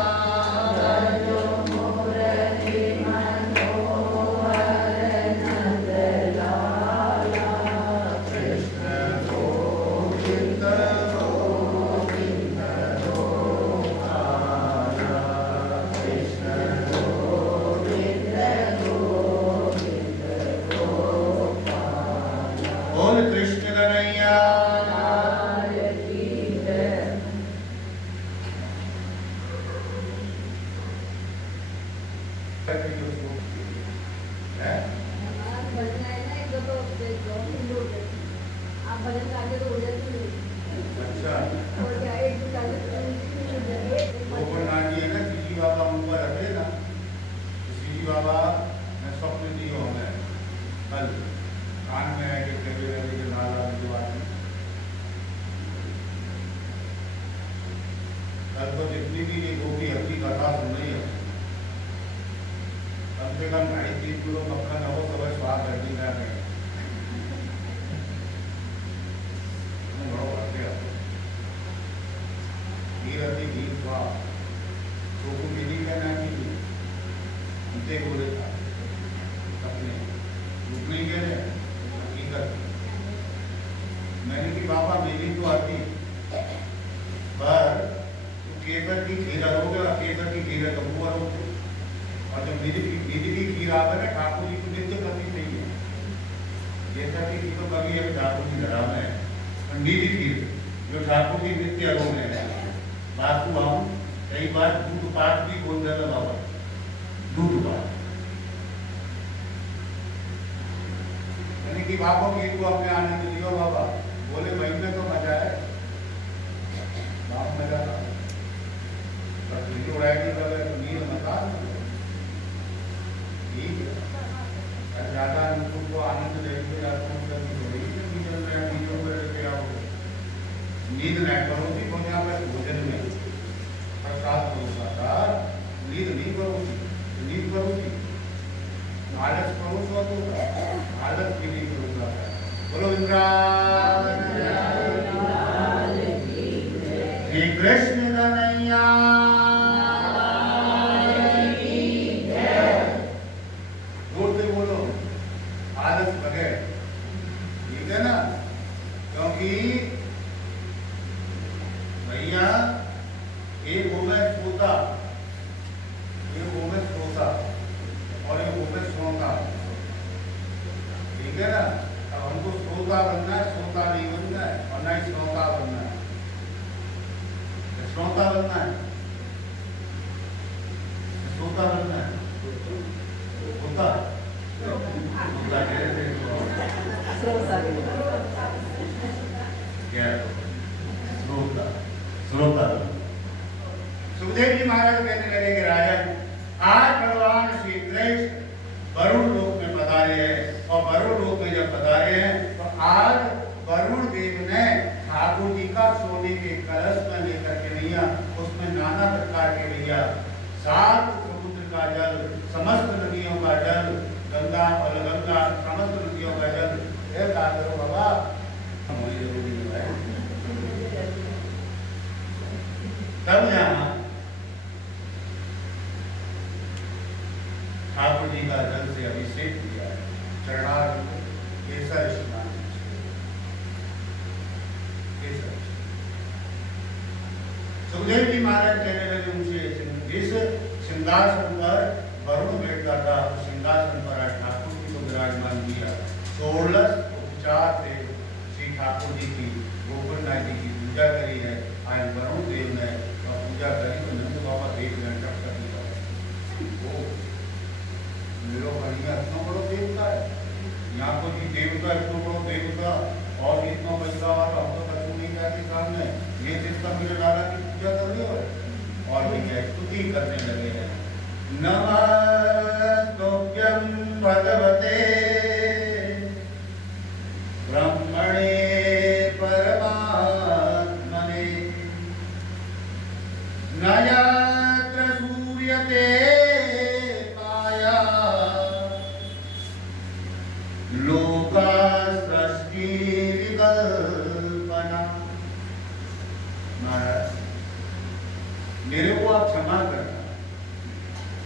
भज मुरली मनोहर नंद लाला, कृष्ण गोविंद गोविंद गोपाला, कृष्ण गोविंद गोविंद गोपाला। बोल कृष्ण कन्हैया की जय। है? भजन है ना, एक दो तो आप भजन गाते तो हो जाती है, अच्छा, और क्या एक दो गाते तो गोकुलनाथ जी है ना, सीजी बाबा उनको रखे ना, तो सीजी बाबा ने स्वप्न दी होंगे कल, कान में है कि कभी रवि के लाल लाल की बात नहीं। कल तो जितनी भी ये गोपी हल्की कथा सुन रही है, कम से कम 2.5-3 किलो मक्खन हो तो बस बात हल्की कर रहे हैं। बड़ो करते हैं धीरती धीर हुआ तो को मिली कहना कि उनसे बोले था अपने रुक नहीं कह रहे हकीकत। मैंने कि बाबा मेरी तो आती, पर तो केसर की खीर रोगे, केसर की खीर कबू रोगे, और जब मेरी की खीर आता है ठाकुर जी को नित्य करनी चाहिए। केसर की खीर तो कभी अभी ठाकुर जी धरा में है, नीली खीर जो ठाकुर जी नित्य अरोग में है। बात को हम कई बार दूध पाठ भी बोल रहे हैं बाबा, दूध पाठ यानी कि बाबा की को अपने आनंद लियो बाबा, बोले भाई में तो मजा है, बाप मजा था, पर तुझे उड़ाएगी तो नींद मता ठीक है। ज्यादा को आनंद लेते जाते हैं, नींद न करोगी तो यहाँ पर भोजन में प्रसाद परोसा, नींद नहीं करोगी, नींद करोगी, आलस परोसा तो आलस भी नहीं करोगा। बोलो इंद्रावती श्री कृष्ण कन्हैया जोर से बोलो, आलस बगैर, ठीक है ना, क्योंकि भैया एक वो श्रोता बनना है, श्रोता बनना है, होता होता कह रहे थे क्या श्रोता श्रोता। सुखदेव जी महाराज कहने लगे कि राजन, आज भगवान श्री कृष्ण वरुण लोक में पधारे हैं, और वरुण लोक में जब पधारे हैं तो आज वरुण देव ने ठाकुर जी का सोने के कलश में लेकर के लिया, उसमें नाना प्रकार के लिया, 7 समुद्र का जल, समस्त नदियों का जल, गंगा और गंगा समस्त नदियों का जल, ये क्या करो बाबा हमारी जरूरी नहीं है। तब यहाँ ठाकुर जी का जल से अभिषेक किया है, चरणार्थ केसर स्नान, केसर। सुखदेव जी महाराज कहने लगे उनसे, जिस सिंहासन पर वरुण बैठता था उस सिंहासन पर आज ठाकुर जी को विराजमान किया। 16 उपचार से श्री ठाकुर जी की, गोकुलनाथ जी की पूजा करी है। आज वरुण देव ने पूजा करी तो नंद बाबा देव ने टक्कर दिया, मेरा बढ़िया इतना बड़ा देवता है, यहाँ को भी देवता इतना बड़ा देवता और इतना बचता वाला हम तो कभी नहीं जाते सामने, ये जिसका मेरे लाला की पूजा कर रहे हो और भैया स्तुति करने लगे हैं। नमस्तुभ्यं भगवते ब्रह्मणे परमात्मने नयत्र सूर्यते लोका सृष्टि विकल्पना। महाराज मेरे को आप क्षमा करना,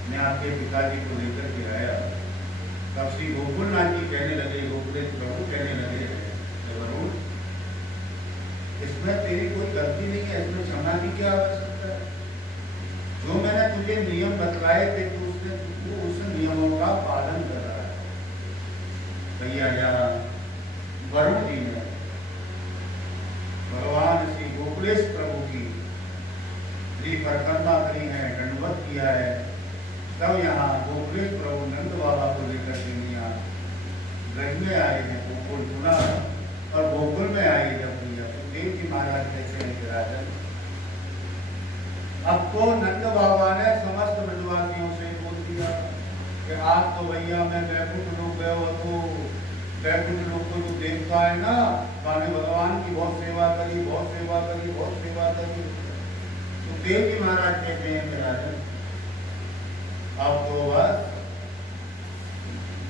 मैं आपके पिताजी को लेकर के आया, तब श्री गोकुलनाथ जी कहने लगे, गोकुलेश प्रभु कहने लगे, वरुण इसमें तेरी कोई गलती नहीं है, इसमें क्षमा की क्या आवश्यकता है? जो मैंने तुझे नियम बतलाए थे तो उसने उस नियमों का पालन कर रहा है। भैया यहाँ वरुण जी ने भगवान श्री गोकुलेश प्रभु की श्री परिक्रमा करी है, दंडवत किया है। तब यहाँ गोकुलेश प्रभु नंद बाबा को लेकर के यहाँ ब्रज में आए हैं, गोकुल सुना और गोकुल में आए जब भैया तो देव जी महाराज कैसे हैं कि राजन, अब तो नंद बाबा ने समस्त ब्रजवासियों से बोल दिया कि आप तो भैया मैं बैकुंठ लोक गए हो, तो बैकुंठ लोक को जो देवता है ना, मैंने भगवान की बहुत सेवा करी, बहुत सेवा करी, बहुत सेवा करी। तो देव जी महाराज कहते हैं कि राजन अब तो बस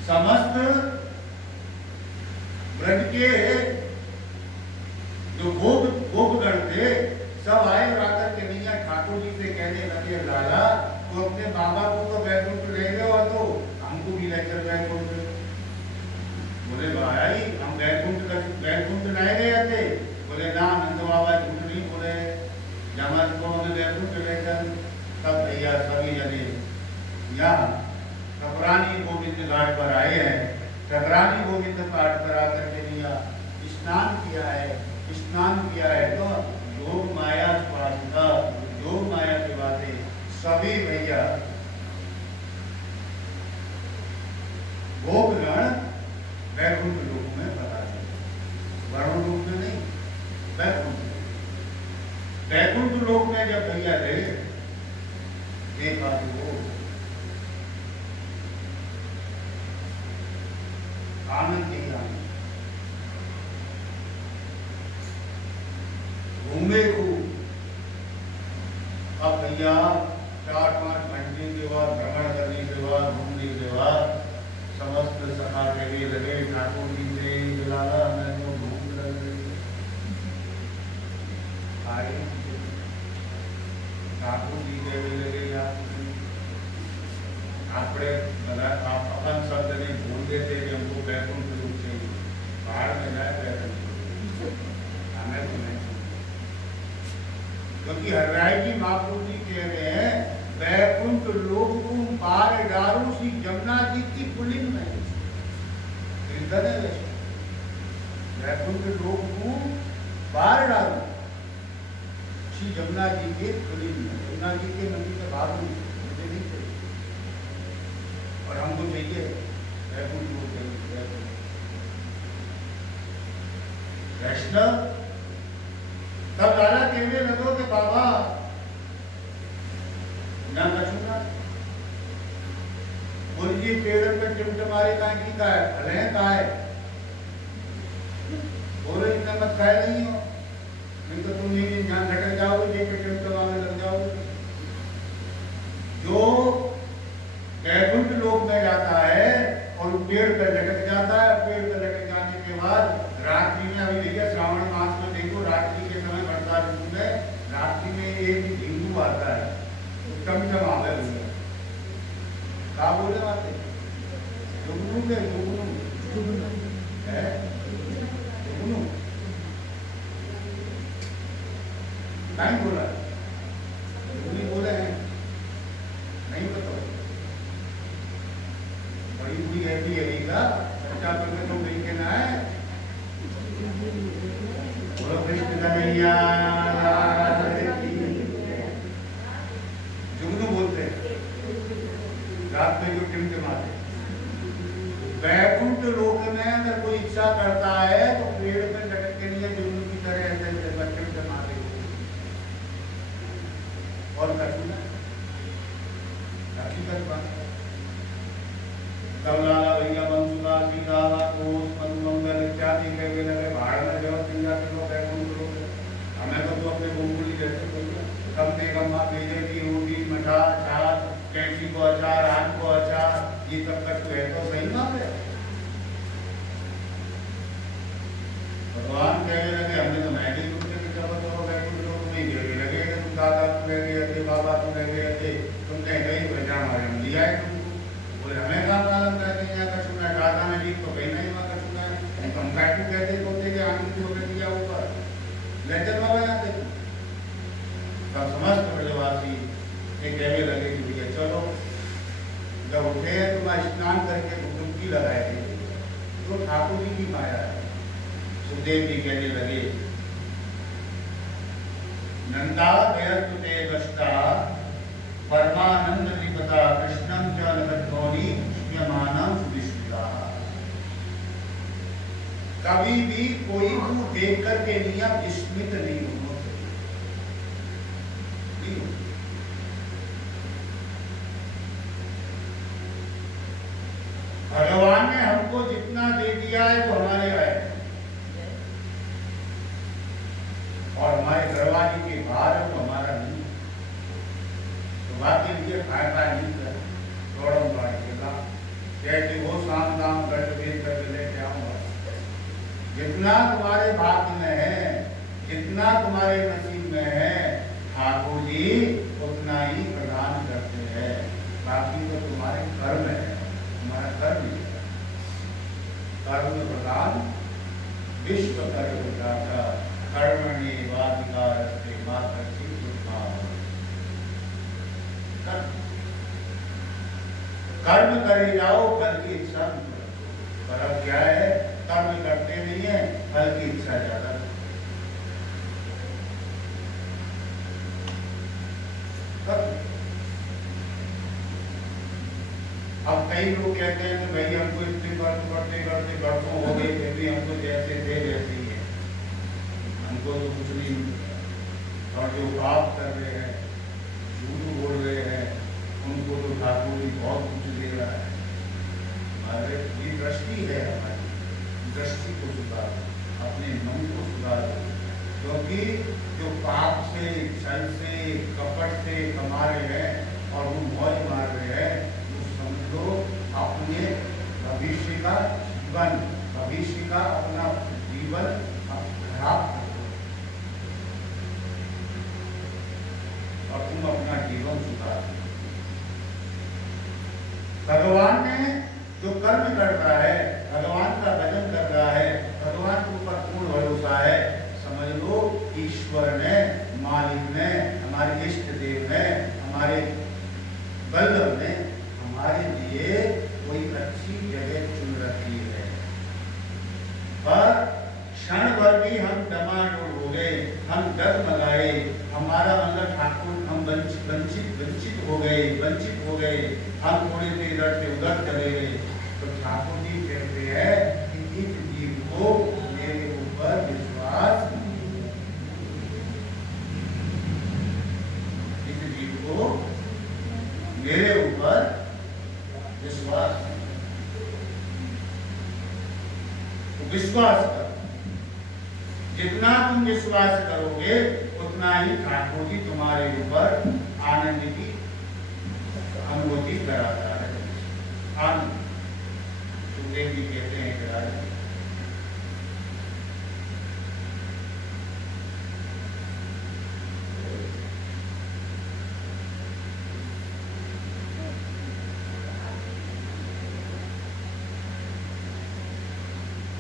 समस्त ब्रज के जो गोपगण थे सब आए आकर के नैया ठाकुर जी से कहने लगे, लाला तो अपने बाबा को तो बैकुंठ ले गए हो, तो हमको भी लेकर बैकुंठ। बोले भाई हम बैकुंठ नहीं गए थे। बोले ना नंद बाबा झूठ नहीं बोले, जब को हमें बैकुंठ लेकर। तब भैया सभी जने यहाँ ठकुरानी गोविंद घाट पर आए हैं, ठकुरानी गोविंद घाट पर आकर के नैया स्नान किया है। स्नान किया है तो योग माया स्वास्थ्य, योग माया की बातें सभी भैया गोपगण बैकुंठ लोक में बता दिए, वरुण लोक में नहीं, बैकुंठ। बैकुंठ लोक में जब भैया गए देखा तो वो आनंद ही आनंद, घूमे खूब। अब भैया 4-5 घंटे के बाद भ्रमण करने के बाद, घूमने के बाद समस्त सखा कहने लगे ठाकुर जी से, लाला मैं तो भूख लग गई। ठाकुर जी कहने लगे आपने आप अपन शब्द नहीं भूल गए थे कि हमको बैकुंठ लोक चाहिए, बाहर में जाए बैकुंठ हमें तो नहीं, क्योंकि हरराय जी महापुरुष जी कह रहे हैं बैकुंठ लोक को पार डारू श्री जमुना जी की पुलिन में, बैकुंठ लोक को पार डारू श्री जमुना जी के खुली जमुना जी के नदी के बाद में मुझे नहीं चाहिए और हमको चाहिए वैकुंठ को चाहिए वैष्णव। तब लाला कहने लगो कि बाबा ना कछूना मुर्गी पेड़ पे टिमटमारे की का है फले का है बोले इतना मत खाए नहीं हो नहीं तो तुम ये ध्यान भटक जाओगे ये पे टिमटमाने लग जाओगे। जो वैकुंठ लोक में जाता है और पेड़ पर लटक जाता है, पेड़ पर लटक जाने के बाद रात्रि में अभी देखिए श्रावण मास में देखो रात्रि के समय बरसात ऋतु में रात्रि में एक ढींगू आता है चमचम आवे क्या बोले बातें जुगनू के जुगनू है जुगनू नहीं बोला जुगनी बोले हैं नहीं पता बड़ी बुरी कहती है का बच्चा पर में तुम देख के ना है बोलो कृष्ण कन्हैया जुगनू बोलते हैं रात में जो टिमटिमाते। वैकुंठ लोक में अगर कोई इच्छा करता है तो पेड़ पे लटक के लिए जुगनू की तरह ऐसे टिमटिमाते और कछूना हकीकत बात तब लाला भैया बंसुका सीता कोस मंगल इत्यादि कहे लगे भाड़ में जब मिल जाते लोग वैकुंठ लोग हमें तो अपने गोकुल ही रहते कम से कम भेजे की रोटी मठा छाछ कैंची को अचार आम को अचार ये सब कुछ है तो सही बात है। भगवान कहने लगे हमने तो मैगी दूसरे की खबर तो वैकुंठ लोग नहीं गिरे लगे तुम दादा तुम रह गए थे बाबा तुम रह गए थे तुमने कहीं बचा हमारे हम लिया है तुमको बोले हमें कहाँ मालूम रहते हैं यहाँ कछू है दादा ने जी तो कहीं नहीं वहाँ कछू है हम बैठू कहते बोलते कि आनंद हो गए दिया ऊपर लेटर बाबा आते तब समस्त ब्रजवासी ये कहने लगे कि भैया चलो जब उठे तो मैं स्नान करके डुबकी लगाए थे तो ठाकुर जी की माया है। सुखदेव जी कहने लगे नंदा व्यस्तुते दष्टा परमानंद निपता कृष्णं च नगद्धोनि पुष्यमानं सुविष्टा। कभी भी कोई को देख करके लिया विस्मित नहीं होना भगवान ने हमको जितना दे दिया है वो हमारे है और हमारे दरवाजे के बाहर है वो हमारा नहीं तो बाकी लिए फायदा नहीं कर दौड़म दौड़ेगा जैसे वो शाम दाम गट भेज करके लेके आऊंगा। जितना तुम्हारे भाग्य में है जितना तुम्हारे नसीब में है ठाकुर जी उतना ही प्रदान करते हैं बाकी तो तुम्हारे कर्म है हमारा कर्म ही है। कर्म प्रदान विश्व कर्म जाता कर्मणि वाधिकारस्ते मात्र कर्म करे जाओ फल की इच्छा फर्क क्या है कर्म करते नहीं है फल की इच्छा ज्यादा। अब कई लोग कहते हैं कि भाई हमको इतने वर्ष बढ़ते बढ़ते वर्षों हो गए फिर भी हमको जैसे थे वैसे ही है हमको तो कुछ नहीं और जो पाप कर रहे हैं झूठ बोल रहे हैं उनको तो ठाकुर जी बहुत कुछ दे रहा है। हमारे ये दृष्टि है हमारी दृष्टि को सुधारो अपने मन को सुधारो क्योंकि जो पाप से छल से कपट से कमा रहे हैं और वो मौज मार रहे हैं वो समझ लो अपने भविष्य का अपना जीवन खराब कर दो और तुम अपना जीवन सुधार दो। भगवान ने जो कर्म कर रहा है भगवान का भजन कर रहा है भगवान के ऊपर पूर्ण भरोसा है समझ लो ईश्वर ने मालिक ने हमारे इष्ट देव ने हमारे बलदेव ने हमारे लिए कोई अच्छी जगह चुन रखी है। पर क्षण भर भी हम डमाडोल हो गए हम डगमगाए हमारे अगर ठाकुर हम वंचित हो गए, हम थोड़े से इधर से उधर चले गए, तो ठाकुर जी कहते हैं कि इस जीव को मेरे ऊपर विश्वास, इस जीव को मेरे ऊपर विश्वास, तो विश्वास कर, जितना तुम विश्वास करोगे उतना ही ठाकुर जी तुम्हारे ऊपर आनंद की अनुभूति कराता है। आनंद सुखदेव जी कहते हैं करा रहे,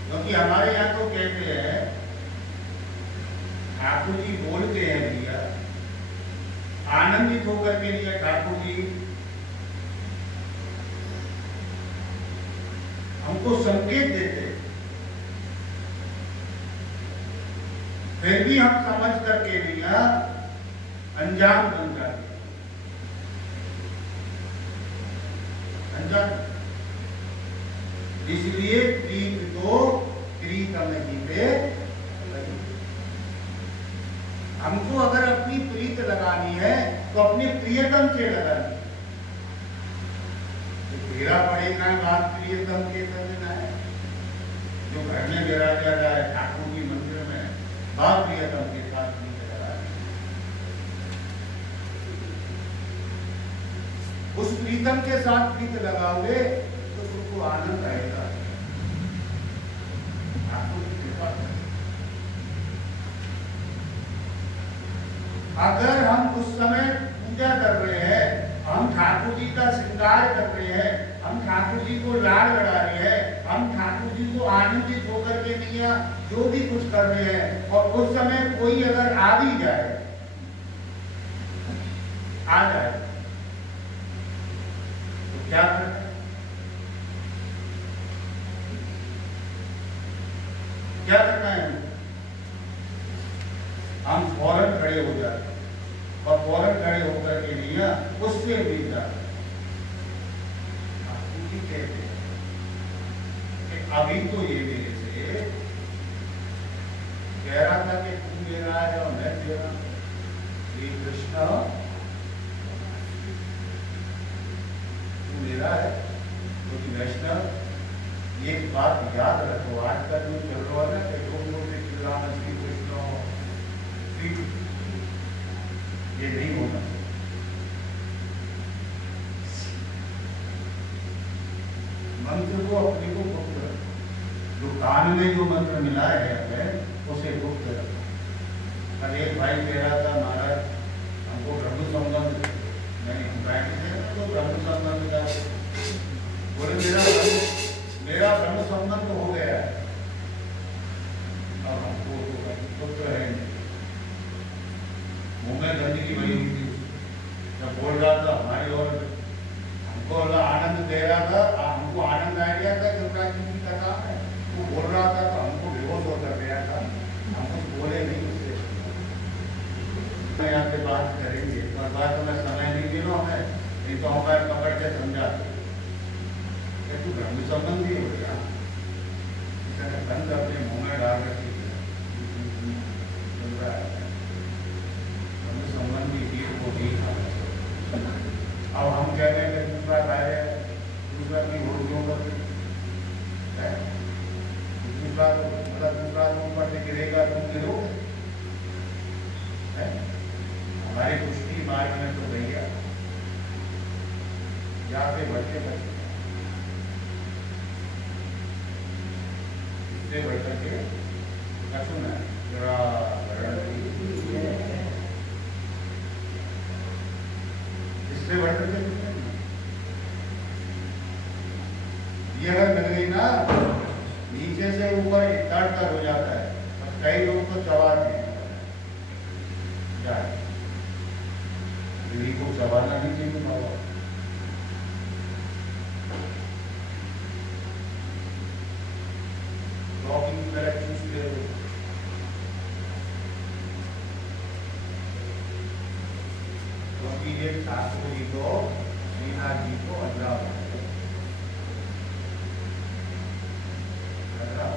क्योंकि हमारे यहाँ तो कहते हैं, ठाकुर जी बोलते हैं भैया, आनंदित होकर के लिए ठाकुर जी हमको संकेत देते, फिर भी हम समझ करके भैया अनजान बन जाते, अनजान। इसलिए प्रीत तो प्रीतम ही पे लगी। हमको अगर अपनी प्रीत लगानी है तो अपने प्रियतम से लगानी, घेरा पड़ेगा बात प्रियतम के समझना है, जो घर में विराजा जाए ठाकुर जी मंदिर में, बात प्रियतम के साथ प्रीत लगानी, उस प्रीतम के साथ प्रीत लगाओगे तो तुमको आनंद आएगा। ठाकुर की कृपा, अगर हम उस समय पूजा कर रहे हैं, हम ठाकुर जी का श्रृंगार कर रहे हैं, हम ठाकुर जी को लाड़ लड़ा रहे हैं, हम ठाकुर जी को आनंदित होकर के नहीं जो भी कुछ कर रहे हैं, और उस समय कोई अगर आ भी जाए, आ जाए तो क्या करना है? क्या करना है? हम फौरन खड़े हो जाते और फौरन खड़े होकर के लिया उससे मिल जाते। कहते हैं कि अभी तो ये मेरे से कह रहा था कि तू मेरा है और मैं तेरा, श्री कृष्ण तू मेरा है, क्योंकि वैष्णव ये बात याद रखो, आजकल जो चल रहा है ना कि लोगों से चिल्लाना श्री कृष्ण, ये नहीं होना। मंत्र को अपने को गुप्त रखो, जो कान में जो मंत्र मिला है हमें उसे गुप्त रखो। कल एक भाई कह रहा था महाराज हमको ब्रह्म संबंध, नहीं बैठे तो ब्रह्म संबंध का बोले मेरा ब्रह्म संबंध हो गया है, अब हमको पुत्र है, मुंह में गंदगी भरी हुई थी, जब बोल रहा था हमारी और हमको आनंद दे रहा था, हमको आनंद आ गया था युवराज जी का काम है, वो बोल रहा था तो हमको बेहोश होकर गया था, हम कुछ बोले नहीं उससे। यहाँ पे बात करेंगे पर बात में समय नहीं दिनों है, नहीं तो हमारे पकड़ के समझा तू ब्रह्म संबंधी हो गया, बंद अपने मुंह में डाल रखी संबंधी जीव को भी खाना। अब हम कह रहे हैं कि दूसरा खाए, दूसरा की हो क्यों करते, दूसरा तो मतलब दूसरा तो ऊपर से गिरेगा तुम गिरोगे। हमारे कुश्ती मार्ग में तो भैया यहाँ पे बढ़ते बढ़ते इससे बढ़ करके कछुन है जरा इससे बढ़ करके ये अगर मिल गई ना नीचे से ऊपर तर हो जाता है, और कई लोग तो चबाते हैं, को चबाना नहीं चाहिए बाबा। लॉगिंग की तरह चूसते हो, इसीलिए ठाकुर जी को श्रीनाथ जी को अजरा बोलते हैं। अजरा।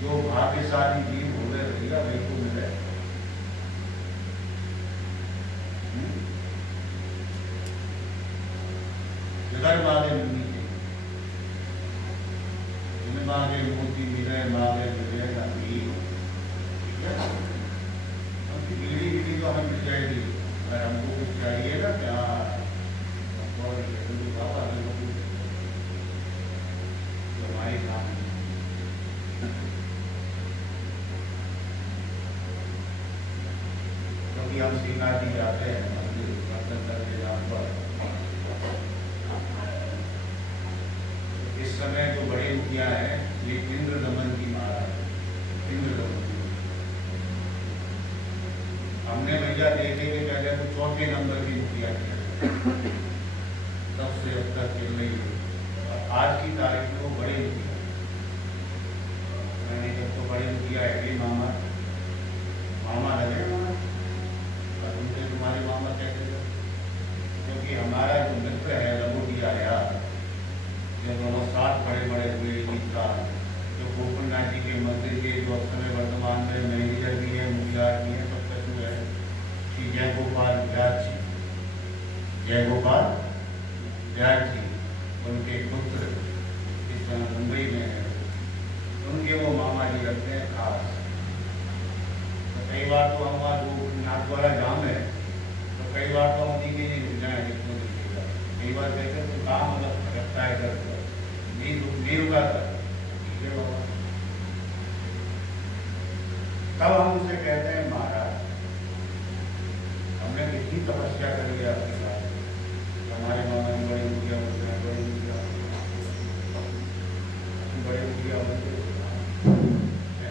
जो भाग्यशाली जीव हो गए भैया वही को मिले। जगह मांगे मिलनी चाहिए, जिन्हें मांगे मोती मिले, मांगे मिले नहीं, ठीक है। हमकी बीड़ी बीड़ी तो हमें मिल जाएगी, अगर हमको कुछ चाहिए ना क्या हमको बाबा हमारी काम क्योंकि हम श्रीनाथ जी जाते हैं मंदिर दर्शन करके नाम पर। इस समय जो बड़े मुखिया है ये इंद्र दमन की महाराज इंद्र दमन की। हमने भैया देखे के पहले तो चौथे नंबर की मुखिया थी, तब से अब तक चल रही है और आज की तारीख में वो बड़े मुखिया। मैंने जब तो बड़े मुखिया है मामा मामा लगे और उनसे तुम्हारे मामा कहते थे, क्योंकि हमारा जो मित्र है लंगोटिया यार, जब वो 7 बड़े बड़े हुए गीता जो गोपीनाथ जी के मंदिर के जो समय वर्तमान में मैनेजर भी है मुखिया भी है सब कुछ है कि जय गोपाल व्यास जी, जय गोपाल व्यास जी उनके पुत्र इस समय मुंबई में है, उनके वो मामा जी रखते हैं खास। तो कई बार तो हम वहाँ गोपीनाथ वाला जाम है तो कई बार तो हम दिखे नहीं मिल जाए जिसको दिखेगा, कई बार कहते तो काम मतलब रखता है इधर नहीं रुका था, ठीक है बाबा। तब हम उसे कहते हैं महाराज हमने कितनी तपस्या करी है आपके साथ, हमारे मामा जी बड़े मुखिया बोलते हैं, बड़े मुखिया बोलते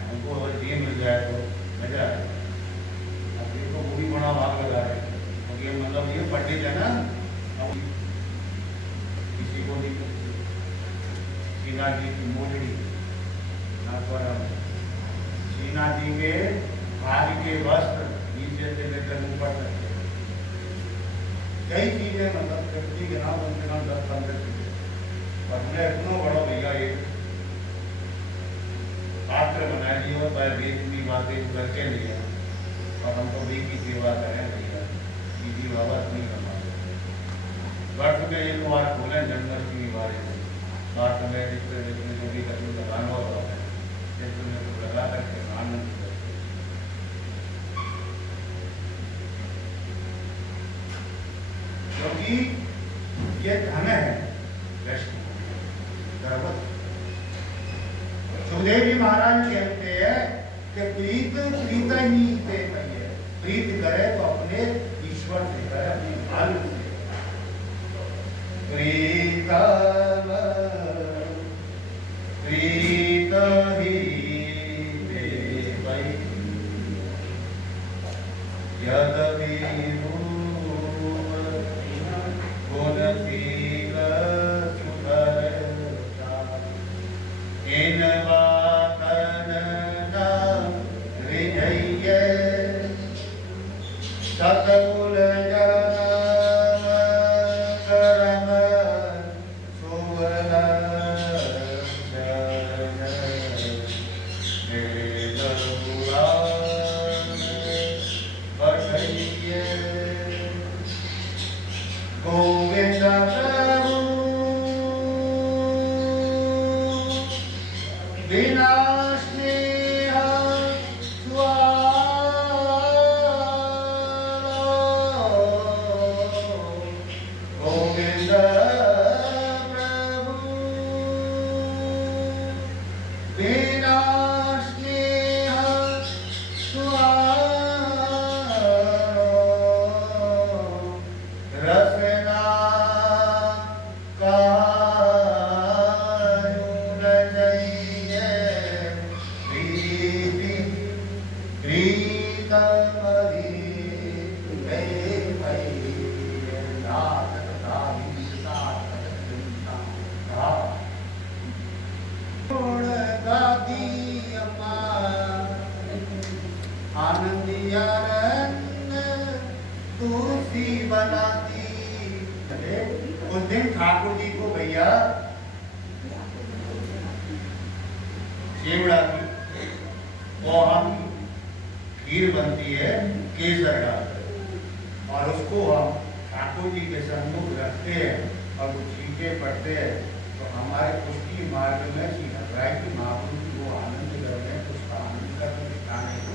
हमको अगर ये मिल जाए तो मजा आए। अब देखो वो भी बड़ा भाग लगा रहे हैं क्योंकि मतलब ये पंडित है ना, किसी को भी श्रीनाथ जी की मोजड़ी श्रीनाथ जी के भाग के वस्त्र नीचे से लेकर ऊपर तक कई चीजें मतलब व्यक्ति के नाम कम से कम 10-15 चीजें, और हमने इतना बड़ा भैया एक पात्र बना लिया और बेचनी बातें करके लिया और हम तो भी की सेवा करें भैया दीदी बाबा नहीं करना। वर्ष में एक बार खोलें जन्माष्टमी बारे में बात में जिसमें जो भी कभी लगाना होता है जिसमें तो लगा करके आनंद करते, क्योंकि ये धन है वैष्णव गर्भवत। सुखदेव जी महाराज कहते हैं कि प्रीत प्रीत ही से कहिए, प्रीत करे तो अपने ईश्वर से करे, अपने भालू से। प्रीतम प्रीत ही देवै यदपि गुणशील सुधरता इन वातन न हृदय सतकुल सी बनाती। उस दिन ठाकुर जी को भैया सेवड़ा की, पोहा की खीर बनती है केसर डालकर, और उसको हम ठाकुर जी के सम्मुख रखते हैं और वो छींटे पड़ते हैं, तो हमारे पुष्टि मार्ग में श्री हरराय की महापुरुष की वो आनंद कर रहे हैं, उसका आनंद करके दिखाने को।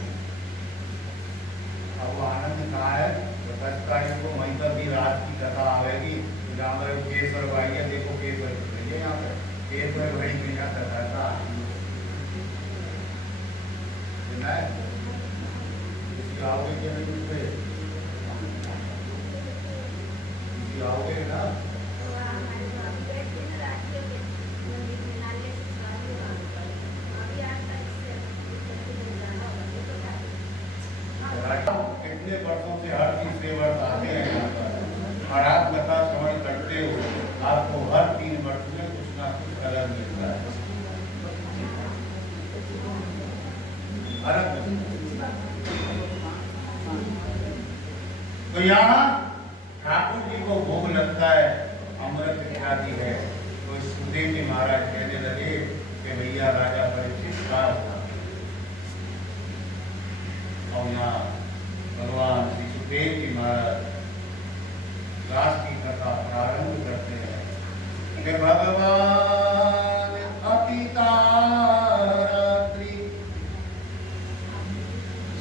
अब वो आनंद कहाँ है? तो 10 तारीख को वहीं पर भी रात की कथा आवेगी, जहाँ पर केसर भाई है, देखो केसर भैया यहाँ पर केसर भाई की यहाँ कथा का आओगे क्या? नहीं उसपे आओगे ना? कितने वर्षों से हर तीसरे वर्ष आते हैं यहाँ पर, और आप कथा श्रवण करते हो, आपको हर 3 वर्ष में कुछ ना कुछ अलग मिलता है। तो यहाँ ठाकुर जी को भोग लगता है, अमृत इत्यादि है, तो सुखदेव जी महाराज कहने लगे कि भैया राजा परीक्षित क्या होगा। और यहाँ भगवान श्री सुखदेव जी महाराज रास की कथा प्रारंभ करते हैं कि भगवान अपिता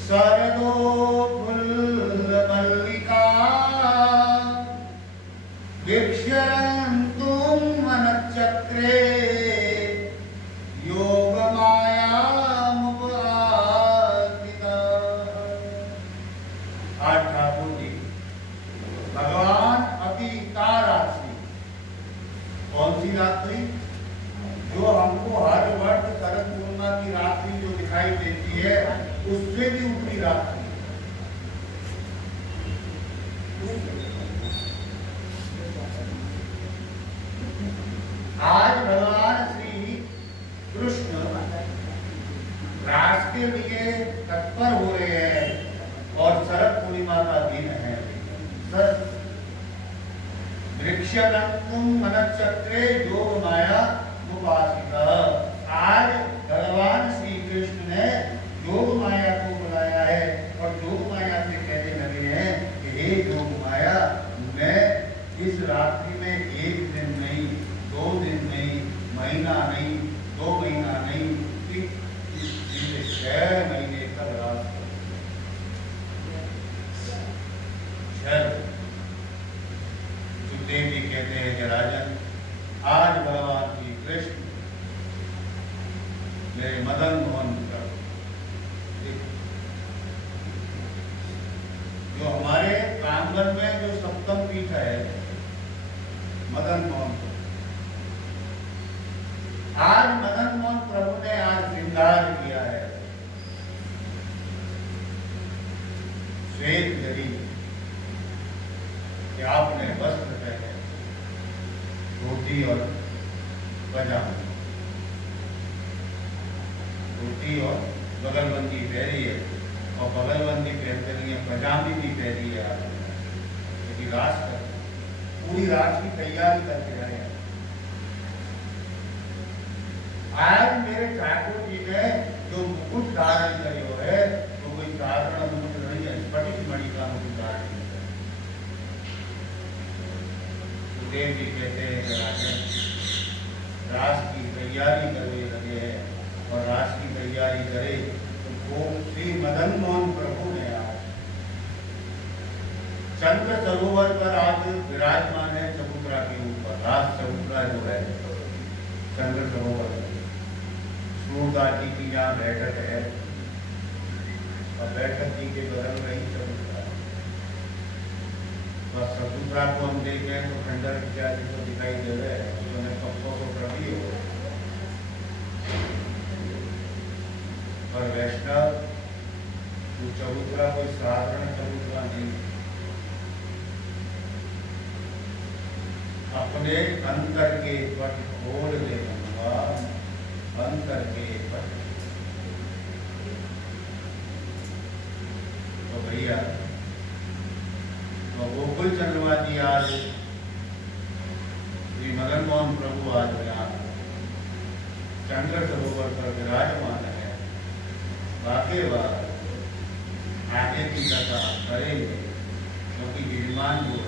सरदो फुल्ल मल्लिका वीक्षरन्तुं मनश्चक्रे योगमायामुपासिता। आज ठाकुर जी भगवान अपिता रात्रि, कौन सी रात्रि? जो हमको हर वर्ष शरद पूर्णिमा की रात्रि जो दिखाई देती है, उससे भी ऊपरी रात्रि। आज भगवान श्री कृष्ण रास के लिए तत्पर हो रहे हैं और शरद पूर्णिमा का दिन है। वृक्षरंतुं मनश्चक्रे योग माया उपासिता। आज भगवान श्री कृष्ण ने योग माया को बुलाया है और योग माया से कहने लगे हैं कि हे योग माया, मैं इस रात्रि में 1 दिन नहीं, 2 दिन नहीं, महीना नहीं, 2 महीना नहीं, 6 महीने तक रात सुखदेव जी कहते हैं कि राजन, आज भगवान श्री कृष्ण मेरे मदन मोहन कर, जो हमारे प्रांगण में जो सप्तम पीठ है मदन मोहन, आज मदन मोहन प्रभु ने आज श्रृंगार किया है। श्वेत जरी कि आपने वस्त्र पहने, धोती और पजामा, धोती और बगलबंदी पहनी है, और बगलबंदी पहनते नहीं है, पजामी भी पहनी है आपने, क्योंकि रास कर पूरी रास की तैयारी करके आए हैं। आज मेरे ठाकुर जी ने जो मुकुट धारण करो है, तो कोई साधारण मुकुट नहीं है, स्फटिक मणि का मुकुट धारण किया। सुखदेव जी कहते हैं कि राजन, रास की तैयारी करने लगे हैं, और रास की तैयारी करे तो श्री मदन मोहन प्रभु ने आज चंद्र सरोवर पर आज विराजमान है, चबूतरा के ऊपर। रास चबूतरा जो है चंद्र सरोवर, सूरदास जी की यहाँ बैठक है, और बैठक जी के बगल में ही चबूतरा। बस चबूतरा को हम देखें तो खंडर इत्यादि तो दिखाई दे रहे हैं, उन्होंने सबको तो प्रभु हो। और वैष्णव जो चबूतरा कोई साधारण चबूतरा नहीं, अपने अंतर के पट खोल दे भगवान, अंतर के पट। तो भैया तो वो चंद्र सरोवर पर विराजमान है, वाकई बात आगे की कथा करेंगे, क्योंकि विद्यमान जो